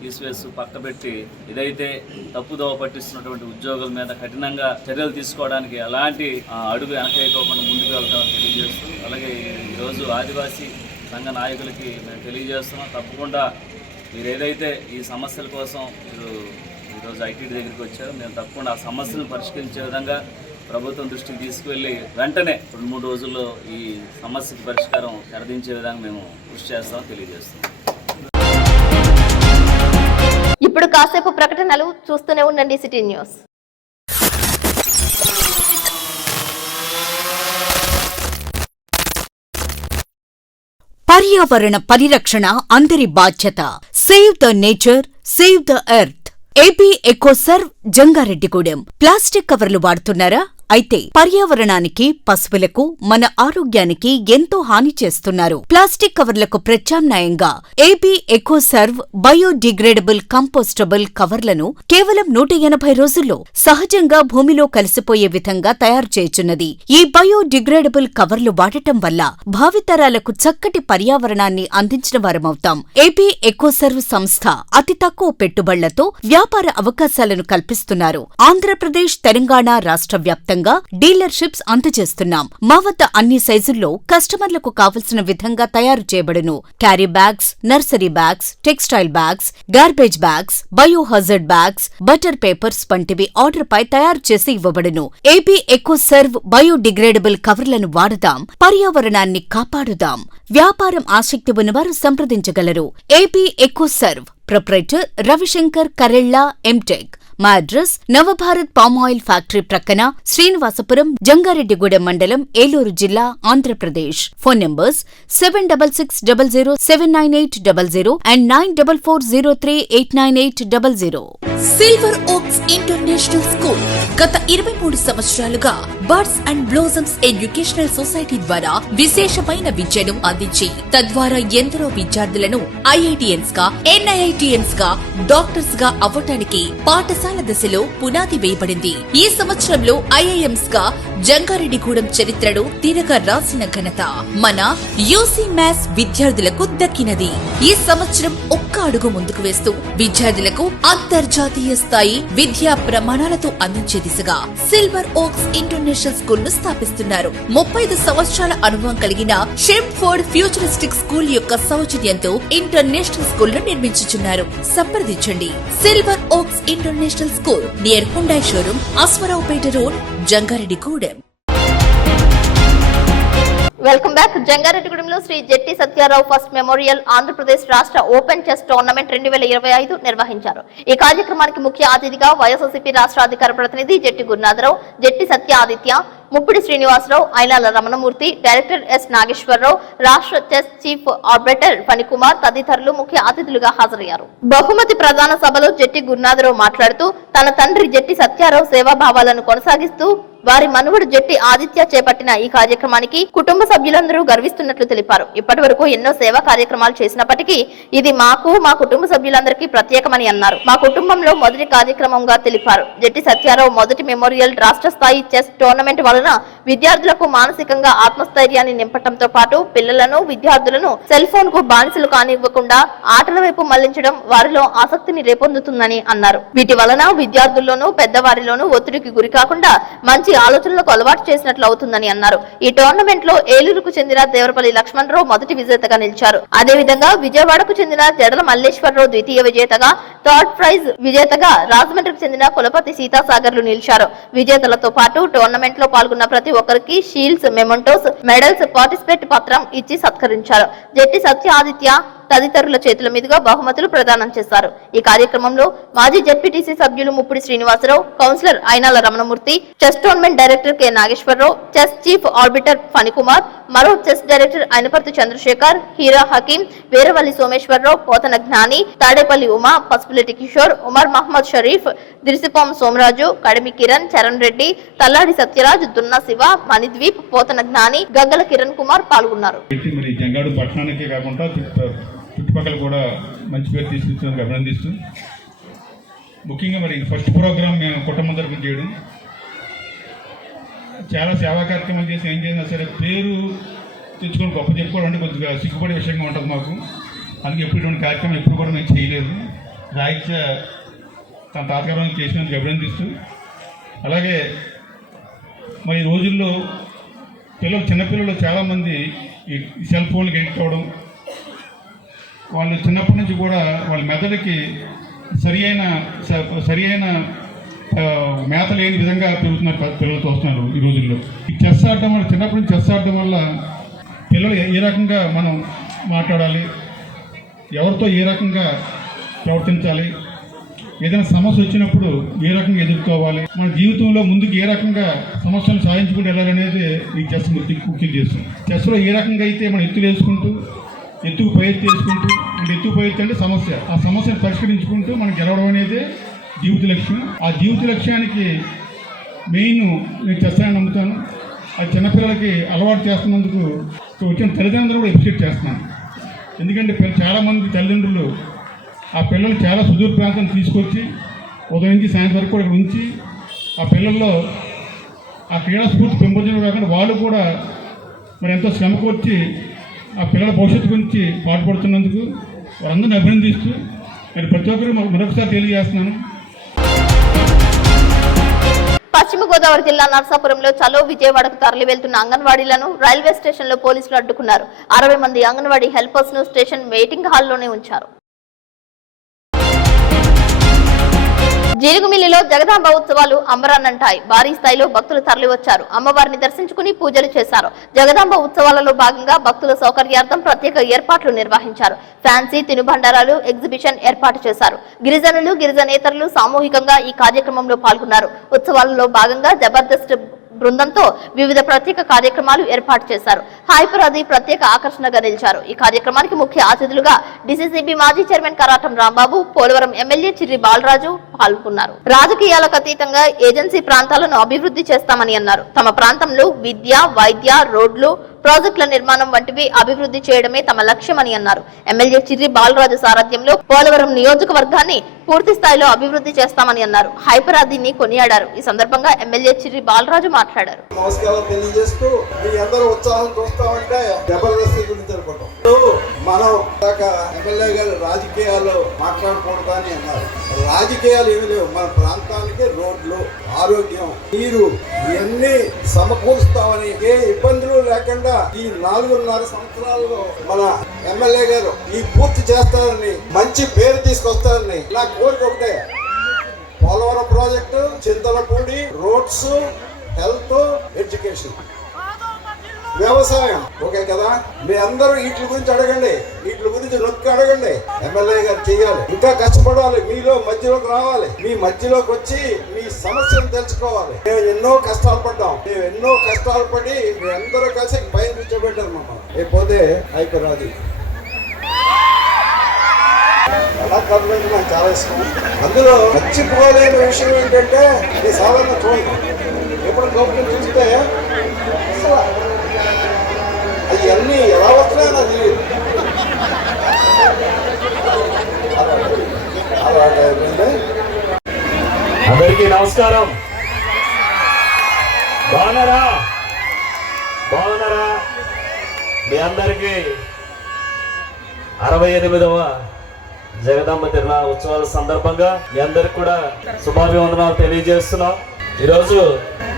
తీసివేసి పక్కబెట్టి ఇదైతే తప్పుదోవ పట్టిస్తున్నటువంటి ఉద్యోగుల మీద కఠినంగా చర్యలు తీసుకోవడానికి ఎలాంటి అడుగు వెనకేయకోకుండా ముందుకు వెళ్తామని తెలియజేస్తూ, అలాగే ఈరోజు ఆదివాసీ సంఘ నాయకులకి మేము తెలియజేస్తున్నాం, తప్పకుండా మీరు ఏదైతే ఈ సమస్యల కోసం మీరు ఈరోజు ఐటీడీ దగ్గరికి వచ్చారో మేము తప్పకుండా ఆ సమస్యలను పరిష్కరించే విధంగా ప్రభుత్వం దృష్టికి తీసుకువెళ్ళి వెంటనే 2-3 రోజుల్లో ఈ సమస్యకి పరిష్కారం తెరదించే విధంగా మేము కృషి చేస్తామని తెలియజేస్తున్నాం. ఇప్పుడు కాసేపు ప్రకటనలు చూస్తూనే ఉండండి సిటీ న్యూస్. పర్యావరణ పరిరక్షణ అందరి బాధ్యత. Save the nature, save the earth. AP Ecoserve Jangareddygudem. Plastic కవర్లు వాడుతున్నారా? అయితే పర్యావరణానికి, పశువులకు, మన ఆరోగ్యానికి ఎంతో హాని చేస్తున్నారు. ప్లాస్టిక్ కవర్లకు ప్రత్యామ్నాయంగా ఏపీ ఎకోసర్వ్ బయోడిగ్రేడబుల్ కంపోస్టబుల్ కవర్లను కేవలం 180 రోజుల్లో సహజంగా భూమిలో కలిసిపోయే విధంగా తయారు చేయుచున్నది. ఈ బయోడిగ్రేడబుల్ కవర్లు వాడటం వల్ల భావితరాలకు చక్కటి పర్యావరణాన్ని అందించిన వారమవుతాం. ఏపీ ఎకోసర్వ్ సంస్థ అతి తక్కువ పెట్టుబడులతో వ్యాపార అవకాశాలను కల్పిస్తున్నారు. ఆంధ్రప్రదేశ్, తెలంగాణ రాష్ట్ర వ్యాప్తంగా డీలర్షిప్స్ అందజేస్తున్నాం. మా వద్ద అన్ని సైజుల్లో కస్టమర్లకు కావలసిన విధంగా తయారు చేయబడును. Carry bags, nursery bags, textile bags, garbage bags, biohazard bags, butter papers వంటివి ఆర్డర్ పై తయారు చేసి ఇవ్వబడును. ఏపీ ఎకోసర్వ్ బయోడిగ్రేడబుల్ కవర్లను వాడదాం, పర్యావరణాన్ని కాపాడుదాం. వ్యాపారం ఆసక్తి ఉన్నవారు సంప్రదించగలరు. AP Ecoserve proprietor Ravishankar Karella MTech. మా అడ్రస్ నవభారత్ పామాయిల్ ఫ్యాక్టరీ ప్రక్కన, శ్రీనివాసపురం, జంగారెడ్డిగూడెం మండలం, ఏలూరు జిల్లా, Andhra Pradesh. Phone numbers 7660079800 and 9440389800. Silver ఓక్స్ international school గత 23 సంవత్సరాలుగా birds and blossoms educational society ద్వారా విశేషమైన విద్యను అందించి తద్వారా ఎందరో విద్యార్థులను ఐఐటిఎన్స్ గా, ఎన్ఐఐటిఎన్స్ గా, డాక్టర్స్ గా అవ్వటానికి పాఠశాల దశలో పునాది వేయబడింది. ఈ సంవత్సరంలో ఐఐఎంస్ గా జంగారెడ్డిగూడెం చరిత్రను తిరగ రాసిన ఘనత మన యూసీ మ్యాథ్స్ విద్యార్థులకు దక్కినది. ఈ సంవత్సరం ఒక్క అడుగు ముందుకు వేస్తూ విద్యార్థులకు అంతర్జాతీయ స్థాయి విద్యా ప్రమాణాలతో అందించే దిశగా సిల్వర్ ఓక్స్ ఇంటర్నేషనల్ స్కూల్ ను స్థాపిస్తున్నారు. 35 సంవత్సరాల అనుభవం కలిగిన షెంఫోర్డ్ ఫ్యూచరిస్టిక్ స్కూల్ యొక్క సౌజన్యంతో ఇంటర్నేషనల్ స్కూల్ ను నిర్మించుచున్నారు. సంప్రదించండి. Silver ఓక్స్ international school near Hyundai showroom, Aswaraopeta road, Jangareddygudem. Welcome back. జంగారెడ్డిగూడెంలో శ్రీ జెట్టి సత్యారావు ఫస్ట్ మెమోరియల్ ఆంధ్రప్రదేశ్ రాష్ట్ర ఓపెన్ చెస్ టోర్నమెంట్ 2025 నిర్వహించారు. ఈ కార్యక్రమానికి ముఖ్య అతిథిగా వైఎస్ఆర్సీపీ రాష్ట్ర అధికార ప్రతినిధి జెట్టి గురునాథరావు, జెట్టి సత్య ఆదిత్య, ముప్పిడి శ్రీనివాసరావు, ఐలాల రమణమూర్తి, డైరెక్టర్ ఎస్ నాగేశ్వరరావు, రాష్ట్ర చెస్ చీఫ్ ఆర్బిటర్ ఫణికుమార్ తదితరులు ముఖ్య అతిథులుగా హాజరయ్యారు. బహుమతి ప్రధాన సభలో జెట్టి గురునాథరావు మాట్లాడుతూ తన తండ్రి జెట్టి సత్యారావు సేవాభావాలను కొనసాగిస్తూ వారి మనువడు జెట్టి ఆదిత్య చేపట్టిన ఈ కార్యక్రమానికి కుటుంబ సభ్యులందరూ గర్విస్తున్నట్లు తెలిపారు. ఇప్పటి వరకు ఎన్నో సేవా కార్యక్రమాలు చేసినప్పటికీ ఇది మాకు, మా కుటుంబ సభ్యులందరికీ ప్రత్యేకమని అన్నారు. మా కుటుంబంలో మొదటి కార్యక్రమంగా తెలిపారు. జెట్టి సత్యారావు మొదటి మెమోరియల్ రాష్ట్ర స్థాయి చెస్ టోర్నమెంట్ వలన విద్యార్థులకు మానసికంగా ఆత్మస్థైర్యాన్ని నింపటంతో పాటు పిల్లలను, విద్యార్థులను సెల్ ఫోన్ కు బానిసలు కానివ్వకుండా ఆటల వైపు మళ్లించడం వారిలో ఆసక్తిని రేపొందుతుందని అన్నారు. వీటి వలన విద్యార్థుల్లోనూ పెద్దవారిలోనూ ఒత్తిడికి గురి కాకుండా మంచి ఆలోచనలకు అలవాటు చేసినట్లు అవుతుందని అన్నారు. ఈ టోర్నమెంట్ లో ఏలూరుకు చెందిన దేవరపల్లి లక్ష్మణరావు మొదటి విజేతగా నిలిచారు. అదేవిధంగా విజయవాడకు చెందిన జడల మల్లేశ్వరరావు ద్వితీయ విజేతగా, థర్డ్ ప్రైజ్ విజేతగా రాజమండ్రికి చెందిన కులపతి సీతాసాగర్లు నిలిచారు. విజేతలతో పాటు టోర్నమెంట్ లో పాల్గొన్న ప్రతి ఒక్కరికి షీల్డ్స్, మెమంటోస్, మెడల్స్, పార్టిసిపేట్ పత్రం ఇచ్చి సత్కరించారు. జెట్టి సత్య ఆదిత్య తదితరుల చేతుల మీదుగా బహుమతులు ప్రదానం చేశారు. ఈ కార్యక్రమంలో మాజీ జెడ్పీటీసీ సభ్యులు Muppidi Srinivasarao, councillor Ainala Ramanamurthy, chess tournament director K Nageswararao, chess chief arbiter Phanikumar, మరో చెస్ డైరెక్టర్ అయినపర్తి చంద్రశేఖర్, హీరా హకీం, వీరవల్లి సోమేశ్వరరావు, పోతన జ్ఞాని, తాడేపల్లి ఉమా, పసుపులెట్టి కిషోర్, ఉమర్ మహమ్మద్ షరీఫ్, దిరిసిపాం సోమరాజు, కడిమి కిరణ్, చరణ్ రెడ్డి, తల్లాడి సత్యరాజ్, దున్నా శివ, మణిద్వీప్, పోతన జ్ఞాని, గగ్గల కిరణ్ కుమార్ పాల్గొన్నారు. చుట్టుపక్కల కూడా మంచి పేరు తీసుకొచ్చినందుకు అభినందిస్తూ, ముఖ్యంగా మరి ఫస్ట్ ప్రోగ్రామ్ మేము కుటుంబం తరపున చేయడం, చాలా సేవా కార్యక్రమాలు చేసి ఏం చేసినా సరే పేరు తెచ్చుకొని గొప్ప చెప్పుకోవడం అంటే కొద్దిగా సిగ్గుపడే విషయంగా ఉంటుంది మాకు. అందుకే ఎప్పుడు ఇటువంటి కార్యక్రమం ఎప్పుడు కూడా మేము చేయలేదు. రాయిత్య తన తాత్కారం చేసినందుకు అభినందిస్తూ, అలాగే మరి ఈ రోజుల్లో చిన్నపిల్లలు చాలామంది ఈ సెల్ ఫోన్కి ఎడిక్ట్ అవ్వడం, వాళ్ళు చిన్నప్పటి నుంచి కూడా వాళ్ళ మెదడుకి సరి అయిన మేత లేని విధంగా పెరుగుతున్నారు పిల్లలు చూస్తున్నారు ఈ రోజుల్లో. ఈ చెస్ ఆడటం వల్ల, చిన్నప్పటి నుంచి చెస్ ఆడటం వల్ల పిల్లలు ఏ రకంగా మనం మాట్లాడాలి, ఎవరితో ఏ రకంగా ప్రవర్తించాలి, ఏదైనా సమస్య వచ్చినప్పుడు ఏ రకంగా ఎదుర్కోవాలి, మన జీవితంలో ముందుకు ఏ రకంగా సమస్యలు సాధించుకుంటూ వెళ్ళాలనేది ఈ చెస్ ముఖ్యం చేస్తుంది. చెస్లో ఏ రకంగా అయితే మనం ఎత్తులు వేసుకుంటూ, ఎత్తుకు పై ఎత్తు వేసుకుంటూ, అంటే ఎత్తుకు పై ఎత్తు అంటే సమస్య, ఆ సమస్యను పరిష్కరించుకుంటూ మనం గెలవడం అనేది జీవిత లక్ష్యం. ఆ జీవిత లక్ష్యానికి మెయిన్ నేను చేస్తానని నమ్ముతాను. అది చిన్నపిల్లలకి అలవాటు చేస్తున్నందుకు వచ్చిన తల్లిదండ్రులు కూడా ఎప్రిషియేట్ చేస్తున్నాను. ఎందుకంటే చాలామంది తల్లిదండ్రులు ఆ పిల్లలు చాలా సుదూర ప్రాంతం తీసుకొచ్చి ఉదయం నుంచి సాయంత్రం వరకు కూడా ఇక్కడ ఉంచి ఆ పిల్లల్లో ఆ క్రీడా స్ఫూర్తి పెంపొందడం కాకుండా వాళ్ళు కూడా మరి ఎంతో శ్రమకు వచ్చి ఆ పిల్లల భవిష్యత్తు గురించి పాటుపడుతున్నందుకు వారందరినీ అభినందిస్తూ మరి ప్రతి ఒక్కరు మరొకసారి తెలియజేస్తున్నాను. పశ్చిమ గోదావరి జిల్లా నర్సాపురంలో చలో విజయవాడకు తరలి వెళ్తున్న అంగన్వాడీలను రైల్వే స్టేషన్ లో పోలీసులు అడ్డుకున్నారు. 60 మంది అంగన్వాడీ హెల్పర్స్ ను స్టేషన్ వెయిటింగ్ హాల్లోనే ఉంచారు. జీలుగుమిల్లిలో జగదాంబ ఉత్సవాలు అంబరాన్నంటాయి. భారీ స్థాయిలో భక్తులు తరలివచ్చారు. అమ్మవారిని దర్శించుకుని పూజలు చేశారు. జగదాంబ ఉత్సవాలలో భాగంగా భక్తుల సౌకర్యార్థం ప్రత్యేక ఏర్పాట్లు నిర్వహించారు. ఫ్యాన్సీ తినుబండారాలు ఎగ్జిబిషన్ ఏర్పాటు చేశారు. గిరిజనులు గిరిజనేతరులు సామూహికంగా ఈ కార్యక్రమంలో పాల్గొన్నారు. ఉత్సవాలలో భాగంగా జబర్దస్త్ బృందంతో వివిధ ప్రత్యేక కార్యక్రమాలు ఏర్పాటు చేశారు. హైపరాది ప్రత్యేక ఆకర్షణగా నిలిచారు. ఈ కార్యక్రమానికి ముఖ్య అతిథులుగా డిసిసిబి మాజీ చైర్మన్ కరాటం రాంబాబు, పోలవరం ఎమ్మెల్యే చిర్రి బాలరాజు పాల్గొన్నారు. రాజకీయాలకు అతీతంగా ఏజెన్సీ ప్రాంతాలను అభివృద్ధి చేస్తామని అన్నారు. తమ ప్రాంతంలో విద్య, వైద్య, రోడ్లు, ప్రాజెక్టుల నిర్మాణం వంటివి అభివృద్ధి చేయడమే తమ లక్ష్యమని అన్నారు. ఎమ్మెల్యే చిర్రి బాలరాజు సారథ్యంలో పోలవరం నియోజకవర్గాన్ని పూర్తి స్థాయిలో అభివృద్ధి చేస్తామని అన్నారు. హైపరాదిని కొనియాడారు. ఈ సందర్భంగా ఎమ్మెల్యే చిర్రి బాలరాజు మాట్లాడారు. నమస్కారం తెలియజేస్తూ మీ అందరూ ఉత్సాహం చూస్తామంటే జబర్దస్తి గురించి అనుకుంటాం. మనం ఎమ్మెల్యే గారు రాజకీయాలు మాట్లాడకూడదని అన్నారు. రాజకీయాలు ఏమి లేవు. మన ప్రాంతానికి రోడ్లు, ఆరోగ్యం, నీరు ఇవన్నీ సమకూరుస్తామని ఏ ఇబ్బందులు లేకుండా ఈ 4.5 సంవత్సరాల్లో మన ఎమ్మెల్యే గారు ఈ పూర్తి చేస్తారని, మంచి పేరు తీసుకొస్తారని నా కోరిక ఒకటే. Polavaram project, Chintalapudi, roads, health, education, వ్యవసాయం ఓకే కదా. మీ అందరూ వీటి గురించి అడగండి, వీటి గురించి నొక్కి అడగండి. ఎమ్మెల్యే గారు చేయాలి, ఇంకా కష్టపడాలి, మీలో మధ్యలోకి రావాలి, మీ మధ్యలోకి వచ్చి మీ సమస్యను తెలుసుకోవాలి. మేము ఎన్నో కష్టాలు పడ్డాం, మేము ఎన్నో కష్టాలు పడి మీ అందరూ కలిసి పైన కూర్చోబెట్టారు మమ్మల్ని. లేకపోతే అయిపోరాది అలా కర్మంటే నాకు చాలా ఇష్టం. అందులో మర్చిపోలేని విషయం ఏంటంటే ఈ సాధారణ చూడండి, ఎప్పుడు గవర్నమెంట్ చూస్తే అవన్నీ ఎలా వస్తున్నాయో నాకు తెలియదు. అందరికీ నమస్కారం. బాగున్నారా? మీ అందరికీ 68వ జగదాంబ తిరునాళ్ళ ఉత్సవాల సందర్భంగా మీ అందరికి కూడా శుభాభివందనాలు తెలియజేస్తున్నాం. ఈరోజు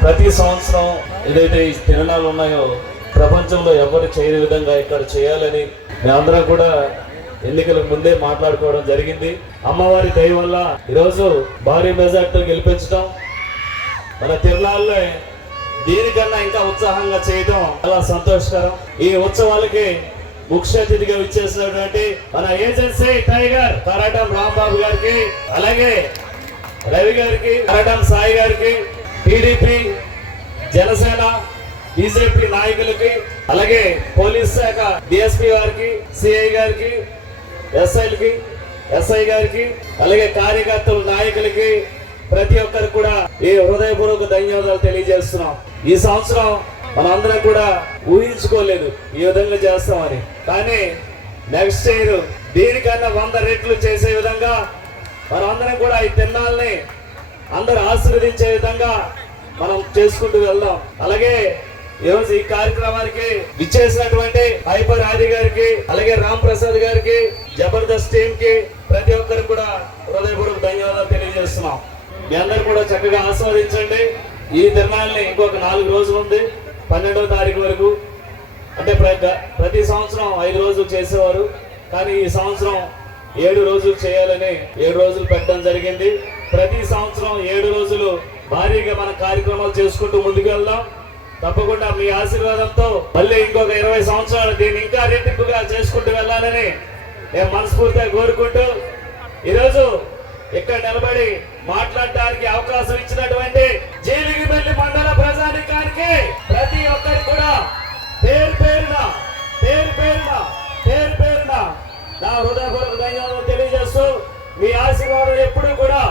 ప్రతి సంవత్సరం ఏదైతే ఈ తిరునాళ్ళు ఉన్నాయో ప్రపంచంలో ఎవరు చేయని విధంగా ఇక్కడ చేయాలని మేమందరం కూడా ఎన్నికలకు ముందే మాట్లాడుకోవడం జరిగింది. అమ్మవారి దయ వల్ల ఈరోజు భారీ మెజార్టీతో గెలిపించడం, మన తిరునాళ్ళలో దీనికన్నా ఇంకా ఉత్సాహంగా చేయడం చాలా సంతోషకరం. ఈ ఉత్సవాలకి ముఖ్య అతిథిగా విచ్చేసినటువంటి మన ఏజెన్సీ టైగర్ కరాటం రాంబాబు గారికి, అలాగే రవి గారికి, కరాటం సాయి గారికి, టీడీపీ, జనసేన, బీజేపీ నాయకులకి, అలాగే పోలీస్ శాఖ డిఎస్పీ గారికి, సిఐ గారికి, ఎస్ఐ గారికి, అలాగే కార్యకర్తలు, నాయకులకి, ప్రతి ఒక్కరికి కూడా ఈ హృదయపూర్వక ధన్యవాదాలు తెలియజేస్తున్నాం. ఈ సంవత్సరం మనందరం కూడా ఊహించుకోలేదు ఈ విధంగా చేస్తామని. కానీ నెక్స్ట్ ఇయర్ దీనికన్నా 100 రెట్లు చేసే విధంగా మనమందరం కూడా ఈ తిరునాళ్ళని అందరూ ఆశీర్వదించే విధంగా మనం చేసుకుంటూ వెళ్దాం. అలాగే ఈరోజు ఈ కార్యక్రమానికి విచ్చేసినటువంటి హైపర్ ఆది గారికి, అలాగే రామ్ ప్రసాద్ గారికి, జబర్దస్త్ టీమ్ కి, ప్రతి ఒక్కరికి కూడా హృదయపూర్వక ధన్యవాదాలు తెలియజేస్తున్నాం. మీ అందరూ కూడా చక్కగా ఆస్వాదించండి. ఈ తిరునాళ్ళని ఇంకొక 4 రోజులు ఉంది, 12వ తారీఖు వరకు. అంటే ప్రతి సంవత్సరం 5 రోజులు చేసేవారు, కానీ ఈ సంవత్సరం 7 రోజులు చేయాలని 7 రోజులు పెట్టడం జరిగింది. ప్రతి సంవత్సరం 7 రోజులు భారీగా మన కార్యక్రమాలు చేసుకుంటూ ముందుకు వెళ్దాం. తప్పకుండా మీ ఆశీర్వాదంతో మళ్ళీ ఇంకొక 20 సంవత్సరాలు దీన్ని ఇంకా రెట్టింపుగా చేసుకుంటూ వెళ్ళాలని నేను మనస్ఫూర్తిగా కోరుకుంటూ ఈరోజు ఇక్కడ నిలబడి మాట్లాడడానికి అవకాశం ఇచ్చినటువంటి జీలిగిబెల్లి మండల ప్రజానికానికి ప్రతి ఒక్కరికి కూడా పేరు పేరున నా హృదయపూర్వక ధన్యవాదాలు తెలియజేస్తూ మీ ఆశీర్వాదం ఎప్పుడూ కూడా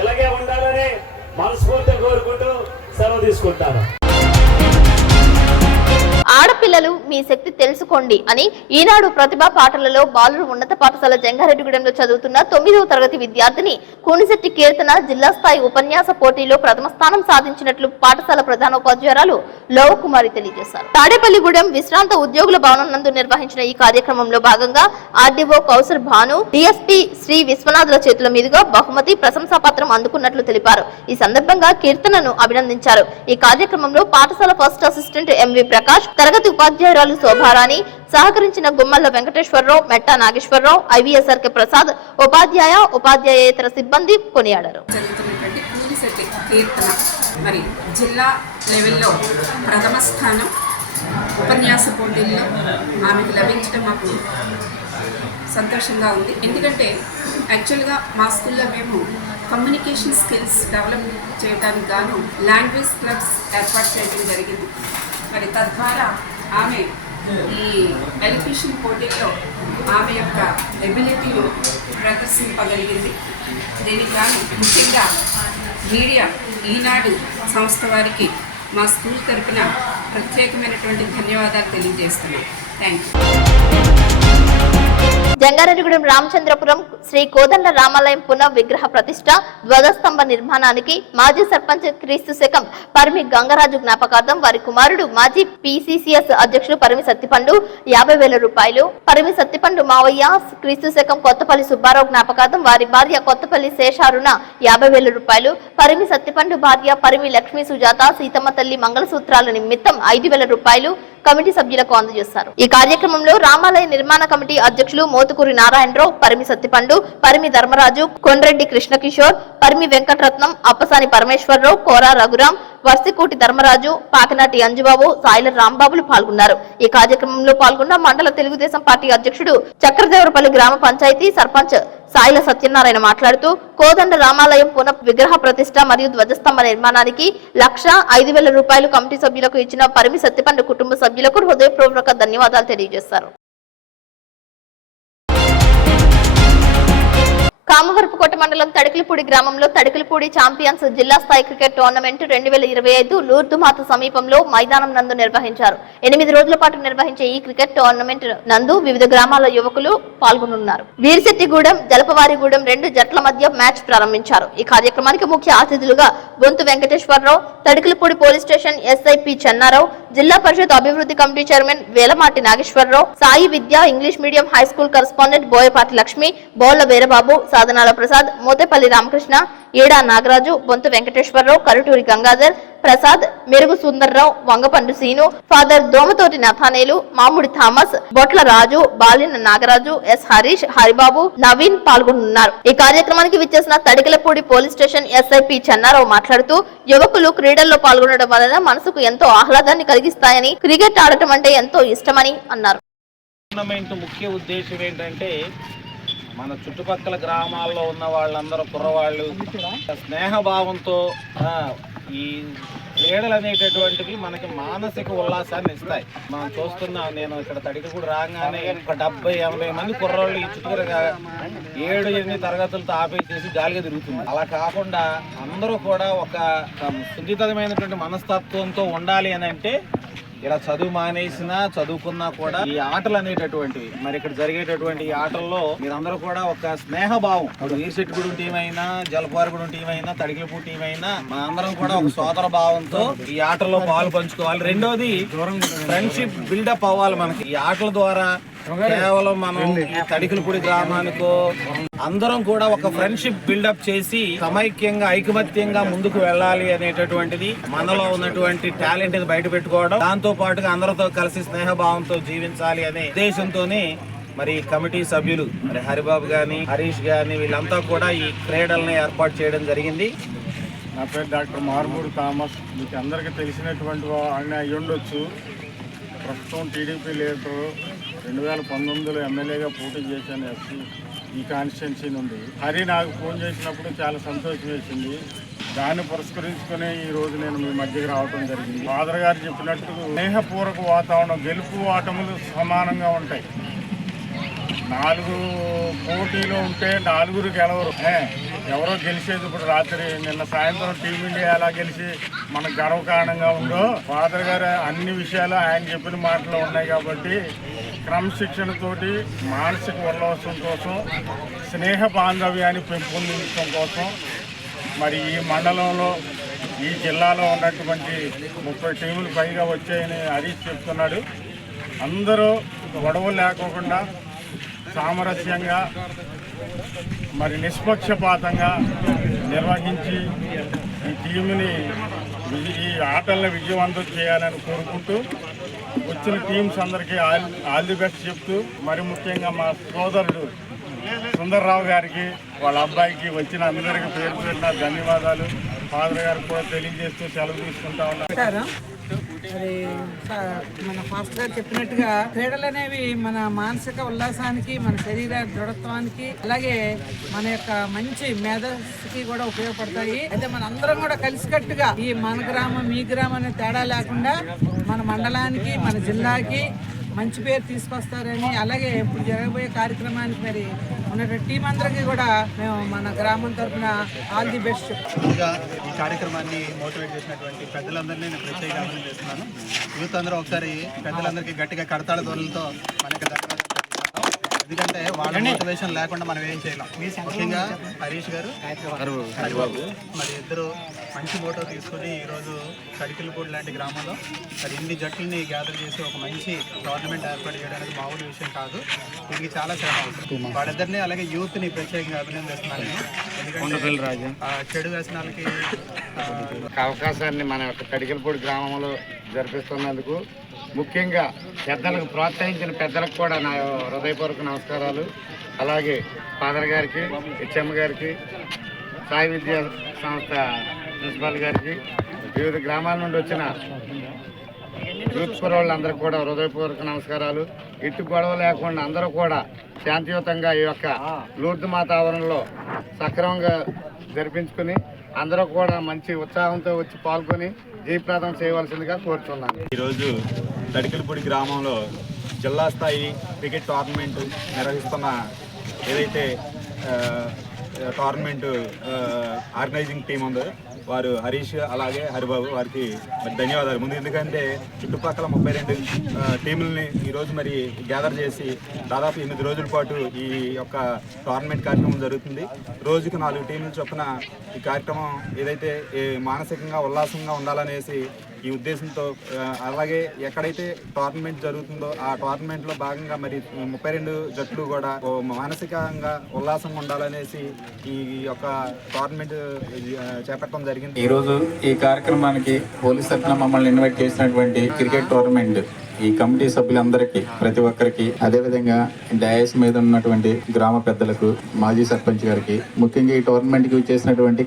ఇలాగే ఉండాలని మనస్ఫూర్తిగా కోరుకుంటూ సెలవు తీసుకుంటాను. ఆడపిల్లలు మీ శక్తి తెలుసుకోండి అని ఈనాడు ప్రతిభా పాటలలో బాలురు ఉన్నత పాఠశాల జంగారెడ్డిగూడెంలో చదువుతున్న 9వ తరగతి విద్యార్థిని కూనిశెట్టి కీర్తన జిల్లా స్థాయి ఉపన్యాస పోటీలో ప్రథమ స్థానం సాధించినట్లు పాఠశాల ప్రధానోపాధ్యాయురాలు లోవకుమారి తెలియజేశారు. తాడేపల్లిగూడెం విశ్రాంత ఉద్యోగుల భవనం నందు నిర్వహించిన ఈ కార్యక్రమంలో భాగంగా ఆర్డీఓ కౌసర్ భాను, డిఎస్పీ శ్రీ విశ్వనాథుల చేతుల మీదుగా బహుమతి ప్రశంసా పత్రం అందుకున్నట్లు తెలిపారు. ఈ సందర్భంగా కీర్తనను అభినందించారు. ఈ కార్యక్రమంలో పాఠశాల ఫస్ట్ అసిస్టెంట్ ఎంవి ప్రకాష్, తరగతి ఉపాధ్యాయురాలు శోభారాణి, సహకరించిన గుమ్మల్ల వెంకటేశ్వరరావు, మెట్టా నాగేశ్వరరావు, ఐవీఎస్ఆర్కే ప్రసాద్, ఉపాధ్యాయేతర సిబ్బంది కొనియాడారు. మరి జిల్లా లెవెల్లో ప్రథమ స్థానం ఉపన్యాస పోటీల్లో ఆమెకు లభించడం మాకు సంతోషంగా ఉంది. ఎందుకంటే యాక్చువల్గా మా స్కూల్లో మేము కమ్యూనికేషన్ స్కిల్స్ డెవలప్ చేయడానికి గాను లాంగ్వేజ్ క్లబ్స్ ఏర్పాటు చేయడం జరిగింది. మరి తద్వారా ఆమె ఈ ఎలిఫిషన్ పోటీల్లో ఆమె యొక్క ఎబిలిటీలు ప్రదర్శింపగలిగింది. దీనికి గాను ముఖ్యంగా మీడియా ఈనాడు సంస్థ వారికి మా స్కూల్ తరఫున ప్రత్యేకమైనటువంటి ధన్యవాదాలు తెలియజేస్తున్నాం. Thank you. జంగారెడ్డిగూడెం రామచంద్రపురం శ్రీ కోదండ రామాలయం పునః విగ్రహ ప్రతిష్ట ధ్వజస్తంభ నిర్మాణానికి మాజీ సర్పంచ్ క్రీస్తు శకం పరిమి గంగరాజు జ్ఞాపకార్థం వారి కుమారుడు మాజీ పిసిసిఎస్ అధ్యక్షులు పరిమి సత్తిపండు 50,000 రూపాయలు, పరిమి సత్తిపండు మావయ్య క్రీస్తు శకం కొత్తపల్లి సుబ్బారావు జ్ఞాపకార్థం వారి భార్య కొత్తపల్లి శేషారుణ 50,000 రూపాయలు, పరిమి సత్తిపండు భార్య పరిమి లక్ష్మీ సుజాత సీతమ్మ తల్లి మంగళసూత్రాల నిమిత్తం 5,000 రూపాయలు కమిటీ సభ్యులకు అందజేశారు. ఈ కార్యక్రమంలో రామాలయ నిర్మాణ కమిటీ అధ్యక్షులు మోతుకూరి నారాయణరావు, పరిమి సత్తిపండు, పరిమి ధర్మరాజు, కొండ్రెడ్డి కృష్ణకిషోర్, పరిమి వెంకటరత్నం, అప్పసాని పరమేశ్వరరావు, కోరా రఘురాం, వర్సికోటి ధర్మరాజు, పాకనాటి అంజుబాబు, సాయిల రాంబాబులు పాల్గొన్నారు. ఈ కార్యక్రమంలో పాల్గొన్న మండల తెలుగుదేశం పార్టీ అధ్యక్షుడు చక్రదేవరపల్లి గ్రామ పంచాయతీ సర్పంచ్ సాయిల సత్యనారాయణ మాట్లాడుతూ కోదండ రామాలయం పునః విగ్రహ ప్రతిష్ట మరియు ధ్వజస్తంభ నిర్మాణానికి 1,05,000 రూపాయలు కమిటీ సభ్యులకు ఇచ్చిన పరిమి సత్తిపండు కుటుంబ సభ్యులకు హృదయపూర్వక ధన్యవాదాలు తెలియజేశారు. కామవరపుకోట మండలం తడికిలిపూడి గ్రామంలో తడికిలిపూడి ఛాంపియన్స్ జిల్లా స్థాయి క్రికెట్ టోర్నమెంట్ 2025 లూర్దుమాత సమీపంలో మైదానం నందు నిర్వహించారు. 8 రోజుల పాటు నిర్వహించే ఈ క్రికెట్ టోర్నమెంట్ నందు వివిధ గ్రామాల యువకులు పాల్గొనున్నారు. వీరిశెట్టిగూడెం, జలపవారిగూడెం 2 జట్ల మధ్య మ్యాచ్ ప్రారంభించారు. ఈ కార్యక్రమానికి ముఖ్య అతిథులుగా Bonthu Venkateswararao, Tadikilipudi police station SIP Chennarao, Zilla Parishad అభివృద్ధి committee chairman Velamati Nageswararao, Sai Vidya English medium high school correspondent Boyapati Lakshmi, Bolla Veerababu, Sadhanala Prasad, మోతేపల్లి Ramakrishna, ఏడా నాగరాజు, బొంతు వెంకటేశ్వరరావు, కరుటూరి గంగాధర్ ప్రసాద్, మెరుగు సుందర్రావు, వంగపండు సీను, ఫాదర్ దోమతోటి నథానేలు, మాముడి థామస్, బొట్ల రాజు, బాలిన నాగరాజు, ఎస్ హరీష్, హరిబాబు, నవీన్ పాల్గొన్నారు. ఈ కార్యక్రమానికి విచ్చేసిన Tadikalapudi police station SIP Chenna Rao మాట్లాడుతూ యువకులు క్రీడల్లో పాల్గొనడం వలన మనసుకు ఎంతో ఆహ్లాదాన్ని కలిగిస్తాయని, క్రికెట్ ఆడటం అంటే ఎంతో ఇష్టమని అన్నారు. టోర్నమెంట్ ముఖ్య ఉద్దేశం ఏంటంటే మన చుట్టుపక్కల గ్రామాల్లో ఉన్న వాళ్ళందరూ కుర్రవాళ్ళు స్నేహభావంతో ఈ క్రీడలు అనేటటువంటివి మనకి మానసిక ఉల్లాసాన్ని ఇస్తాయి. మనం చూస్తున్నాం, నేను ఇక్కడ తడికి కూడా రాగానే ఒక 70-80 మంది కుర్రోళ్ళు ఈ చుట్టుగా 7-8 తరగతులతో ఆపేసేసి గాలిగా తిరుగుతుంది. అలా కాకుండా అందరూ కూడా ఒక సున్నితమైనటువంటి మనస్తత్వంతో ఉండాలి అని అంటే ఇలా చదువు మానేసినా చదువుకున్నా కూడా ఈ ఆటలు అనేటటువంటివి మరి ఇక్కడ జరిగేటటువంటి ఈ ఆటల్లో మీరందరూ కూడా ఒక స్నేహభావం, వీరిశెట్టిగూడెం టీం అయినా, జలపారగూడెం టీం అయినా, తడికిలపూడి టీం అయినా మనందరం కూడా ఒక సోదర భావంతో ఈ ఆటల్లో పాలు పంచుకోవాలి. రెండోది ఫ్రెండ్షిప్ బిల్డప్ అవ్వాలి. మనకి ఈ ఆటల ద్వారా కేవలం మనం ఈ తడికిలపూడి గ్రామానికో అందరం కూడా ఒక ఫ్రెండ్షిప్ బిల్డప్ చేసి సమైక్యంగా ఐకమత్యంగా ముందుకు వెళ్ళాలి అనేటటువంటిది మనలో ఉన్నటువంటి టాలెంట్ బయట పెట్టుకోవడం, దాంతో పాటుగా అందరితో కలిసి స్నేహభావంతో జీవించాలి అనే ఉద్దేశంతోనే మరి కమిటీ సభ్యులు మరి హరిబాబు గాని, హరీష్ గాని వీళ్ళంతా కూడా ఈ క్రీడల్ని ఏర్పాటు చేయడం జరిగింది. నా పేరు డాక్టర్ మార్మూడి థామస్. మీకు అందరికీ తెలిసినటువంటి ఆయన అయ్యుండొచ్చు. ప్రస్తుతం టీడీపీ లీడరు 2019లో ఎమ్మెల్యేగా పోటీ చేశాను ఈ కాన్స్టిట్యున్సీ నుండి. హరి నాకు ఫోన్ చేసినప్పుడు చాలా సంతోషం వేసింది. దాన్ని పురస్కరించుకునే ఈ రోజు నేను మీ మధ్యకి రావడం జరిగింది. ఫాదర్ గారు చెప్పినట్టు స్నేహపూర్వక వాతావరణం, గెలుపు ఆటములు సమానంగా ఉంటాయి. 4 పోటీలు ఉంటే 4 గెలవరు. ఎవరో గెలిచేది ఇప్పుడు రాత్రి నిన్న సాయంత్రం టీమిండియా ఎలా గెలిచి మనకు గర్వకారణంగా ఉందో ఫాదర్ గారు అన్ని విషయాలు ఆయన చెప్పిన మాటలు ఉన్నాయి. కాబట్టి క్రమశిక్షణతోటి మానసిక ఉల్లాసం కోసం, స్నేహ బాంధవ్యాన్ని పెంపొందించడం కోసం మరి ఈ మండలంలో ఈ జిల్లాలో ఉన్నటువంటి 30 టీములు పైగా వచ్చాయని హరీష్ చెప్తున్నాడు. అందరూ గొడవలు లేకోకుండా సామరస్యంగా మరి నిష్పక్షపాతంగా నిర్వహించి ఈ టీముని ఈ ఆటలను విజయవంతం చేయాలని కోరుకుంటూ వచ్చిన టీమ్స్ అందరికీ ఆల్ ది బెస్ట్ చెప్తూ మరి ముఖ్యంగా మా సోదరుడు సుందర్రావు గారికి వాళ్ళ అబ్బాయికి వచ్చిన అందరికీ పేరు పెట్టిన ధన్యవాదాలు. ఫాదర్ గారికి కూడా తెలియజేస్తూ సెలవు తీసుకుంటా ఉన్నారు. మరి మన ఫాస్ట్ గారు చెప్పినట్టుగా క్రీడలు అనేవి మన మానసిక ఉల్లాసానికి, మన శరీర దృఢత్వానికి, అలాగే మన యొక్క మంచి మేధస్సుకి కూడా ఉపయోగపడతాయి. అయితే మన అందరం కూడా కలిసికట్టుగా ఈ మన గ్రామం మీ గ్రామం అనే తేడా లేకుండా మన మండలానికి, మన జిల్లాకి మంచి పేరు తీసుకొస్తారని, అలాగే ఇప్పుడు జరగబోయే కార్యక్రమానికి మరి ఉన్నటువంటి టీం అందరికీ కూడా మేము మన గ్రామం తరఫున ఆల్ ది బెస్ట్. ఈ కార్యక్రమాన్ని మోటివేట్ చేసినటువంటి పెద్దలందరినీ నేను ప్రత్యేకంగా అభినందిస్తున్నాను. యూత్ అందరూ ఒకసారి పెద్దలందరికీ గట్టిగా కడతాళ ధ్వనులతో మనకి ధన్యవాదాలు. ఎందుకంటే వాళ్ళ మోటివేషన్ లేకుండా మనం ఏం చేయలేం. ముఖ్యంగా హరీష్ గారు, హరిబాబు మరి ఇద్దరు మంచి మోటో తీసుకొని ఈరోజు కడికిలపూడి లాంటి గ్రామంలో మరి ఇన్ని జట్లని గ్యాదర్ చేసి ఒక మంచి టోర్నమెంట్ ఏర్పాటు చేయడానికి మామూలు విషయం కాదు. దీనికి చాలా శ్రమ అవసరం. వాళ్ళిద్దరిని అలాగే యూత్ని ప్రత్యేకంగా అభినందిస్తున్నాను. ఎందుకంటే చెడు వ్యసనాలకి అవకాశాన్ని మన యొక్క కడికిలపూడి గ్రామంలో జరిపిస్తున్నందుకు ముఖ్యంగా పెద్దలకు ప్రోత్సహించిన పెద్దలకు కూడా నా హృదయపూర్వక నమస్కారాలు. అలాగే ఫాదర్ గారికి, హెచ్ఎం గారికి, సాయి విద్యా సంస్థ ప్రిన్సిపాల్ గారికి, వివిధ గ్రామాల నుండి వచ్చిన యూత్ కుర్రోళ్ళందరికీ కూడా హృదయపూర్వక నమస్కారాలు. ఇటు గొడవ లేకుండా అందరూ కూడా శాంతియుతంగా ఈ యొక్క లూర్దు వాతావరణంలో సక్రమంగా జరిపించుకుని అందరూ కూడా మంచి ఉత్సాహంతో వచ్చి పాల్గొని జయప్రదం చేయవలసిందిగా కోరుతున్నాను. ఈరోజు తడికిలపూడి గ్రామంలో జిల్లా స్థాయి క్రికెట్ టోర్నమెంట్ నిర్వహిస్తున్న ఏదైతే టోర్నమెంట్ ఆర్గనైజింగ్ టీం ఉందో వారు హరీష్ అలాగే హరిబాబు వారికి మరి ధన్యవాదాలు. ముందు ఎందుకంటే చుట్టుపక్కల 32 టీములని ఈరోజు మరి గ్యాదర్ చేసి దాదాపు 8 రోజుల పాటు ఈ యొక్క టోర్నమెంట్ కార్యక్రమం జరుగుతుంది. రోజుకు 4 టీములు చొప్పున ఈ కార్యక్రమం ఏదైతే మానసికంగా ఉల్లాసంగా ఉండాలనేసి ఈ ఉద్దేశంతో, అలాగే ఎక్కడైతే టోర్నమెంట్ జరుగుతుందో ఆ టోర్నమెంట్లో భాగంగా మరి 32 జట్లు కూడా మానసికంగా ఉల్లాసంగా ఉండాలనేసి ఈ యొక్క టోర్నమెంట్ చేపట్టడం జరిగింది. ఈరోజు ఈ కార్యక్రమానికి పోలీస్ తరఫున మమ్మల్ని ఇన్వైట్ చేసినటువంటి క్రికెట్ టోర్నమెంట్ ఈ కమిటీ సభ్యులందరికీ, ప్రతి ఒక్కరికి, అదేవిధంగా డయాస్ మీద ఉన్నటువంటి గ్రామ పెద్దలకు, మాజీ సర్పంచ్ గారికి, ముఖ్యంగా ఈ టోర్నమెంట్ కి చేసినటువంటి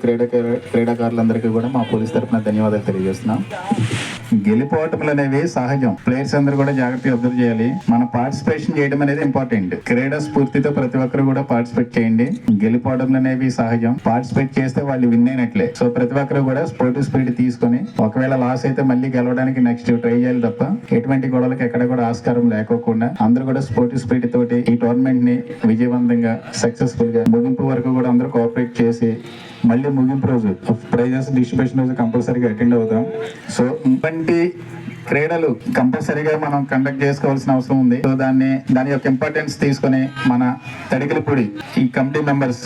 క్రీడాకారులందరికీ కూడా మా పోలీస్ తరఫున ధన్యవాదాలు తెలియజేస్తున్నాం. గెలిపోవటములు అనేవి సహజం. ప్లేయర్స్ అందరూ కూడా జాగ్రత్తగా అబ్జర్వ్ చేయాలి. మన పార్టిసిపేషన్ చేయడం అనేది ఇంపార్టెంట్. క్రీడా స్ఫూర్తితో ప్రతి ఒక్కరు కూడా పార్టిసిపేట్ చేయండి. గెలిపోవడం అనేవి సహజం. పార్టిసిపేట్ చేస్తే వాళ్ళు విన్ అయినట్లే. సో ప్రతి ఒక్కరు కూడా స్పోర్టివ్ స్పిరిట్ తీసుకొని ఒకవేళ లాస్ అయితే మళ్ళీ గెలవడానికి నెక్స్ట్ ట్రై చేయాలి తప్ప ఎటువంటి గొడవలకు ఎక్కడ కూడా ఆస్కారం లేకోకుండా అందరూ కూడా స్పోర్టివ్ స్పిరిట్ తోటి ఈ టోర్నమెంట్ ని విజయవంతంగా సక్సెస్ఫుల్ గా ముగింపు వరకు కూడా అందరూ కోఆపరేట్ చేసి మళ్ళీ ముగింపు రోజు ప్రైజెస్ డిస్ట్రిబ్యూషన్ రోజు కంపల్సరీగా అటెండ్ అవుతాం. సో ఇటువంటి క్రీడలు కంపల్సరీగా మనం కండక్ట్ చేసుకోవాల్సిన అవసరం ఉంది. సో దాని యొక్క ఇంపార్టెన్స్ తీసుకొని మన తడికిలపూడి ఈ కమిటీ మెంబర్స్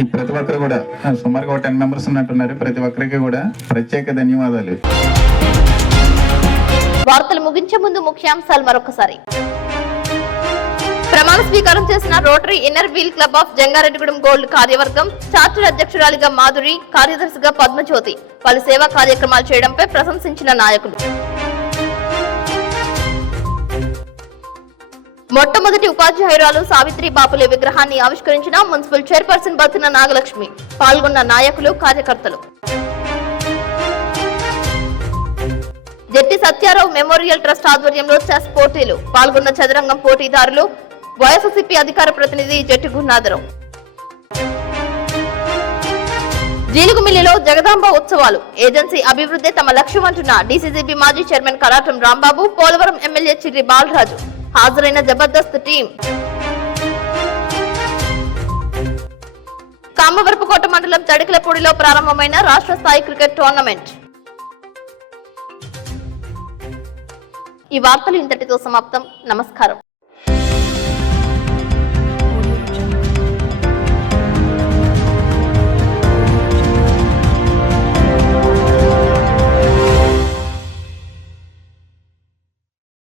ఈ ప్రతి ఒక్కరు కూడా సుమారుగా 10 మెంబర్స్ ఉన్నట్టున్నారు. ప్రతి ఒక్కరికి కూడా ప్రత్యేక ధన్యవాదాలు. వార్తలు ముగించే ముందు ముఖ్యాంశాలు మరొకసారి. ప్రమాణ స్వీకారం చేసిన Rotary Inner Wheel club of Jangareddygudem Gold కార్యవర్గం, చార్టర్ అధ్యక్షురాలిగా మాధురి, కార్యదర్శిగా పద్మజ్యోతి పలు సేవా కార్యక్రమాలు చేయడంపై ప్రశంసించిన నాయకులు. మొట్టమొదటి ఉపాధ్యాయురాలు సావిత్రి బాపులే విగ్రహాన్ని ఆవిష్కరించిన మున్సిపల్ చైర్పర్సన్ బతిన నాగలక్ష్మి. పాల్గొన్న నాయకులు, కార్యకర్తలు. జట్టి సత్యారావు మెమోరియల్ ట్రస్ట్ ఆధ్వర్యంలో చెస్ పోటీలు. పాల్గొన్న చదరంగం పోటీదారులు, వైఎస్ఆర్సీపీ అధికార ప్రతినిధి జట్టి గురునాథరావు. జీలుగుమిల్లిలో జగదాంబ ఉత్సవాలు. ఏజెన్సీ అభివృద్ధి తమ లక్ష్యం అంటున్న డీసీసీబీ మాజీ చైర్మన్ కరాటం రాంబాబు, పోలవరం ఎమ్మెల్యే చిర్రి బాలరాజు. హాజరైన జబర్దస్త్ టీం. సాంబవరపుకోట మండలం తడికలపూడిలో ప్రారంభమైన రాష్ట్ర స్థాయి క్రికెట్ టోర్నమెంట్. ఈ వార్తలు ఇంతటితో సమాప్తం. నమస్కారం.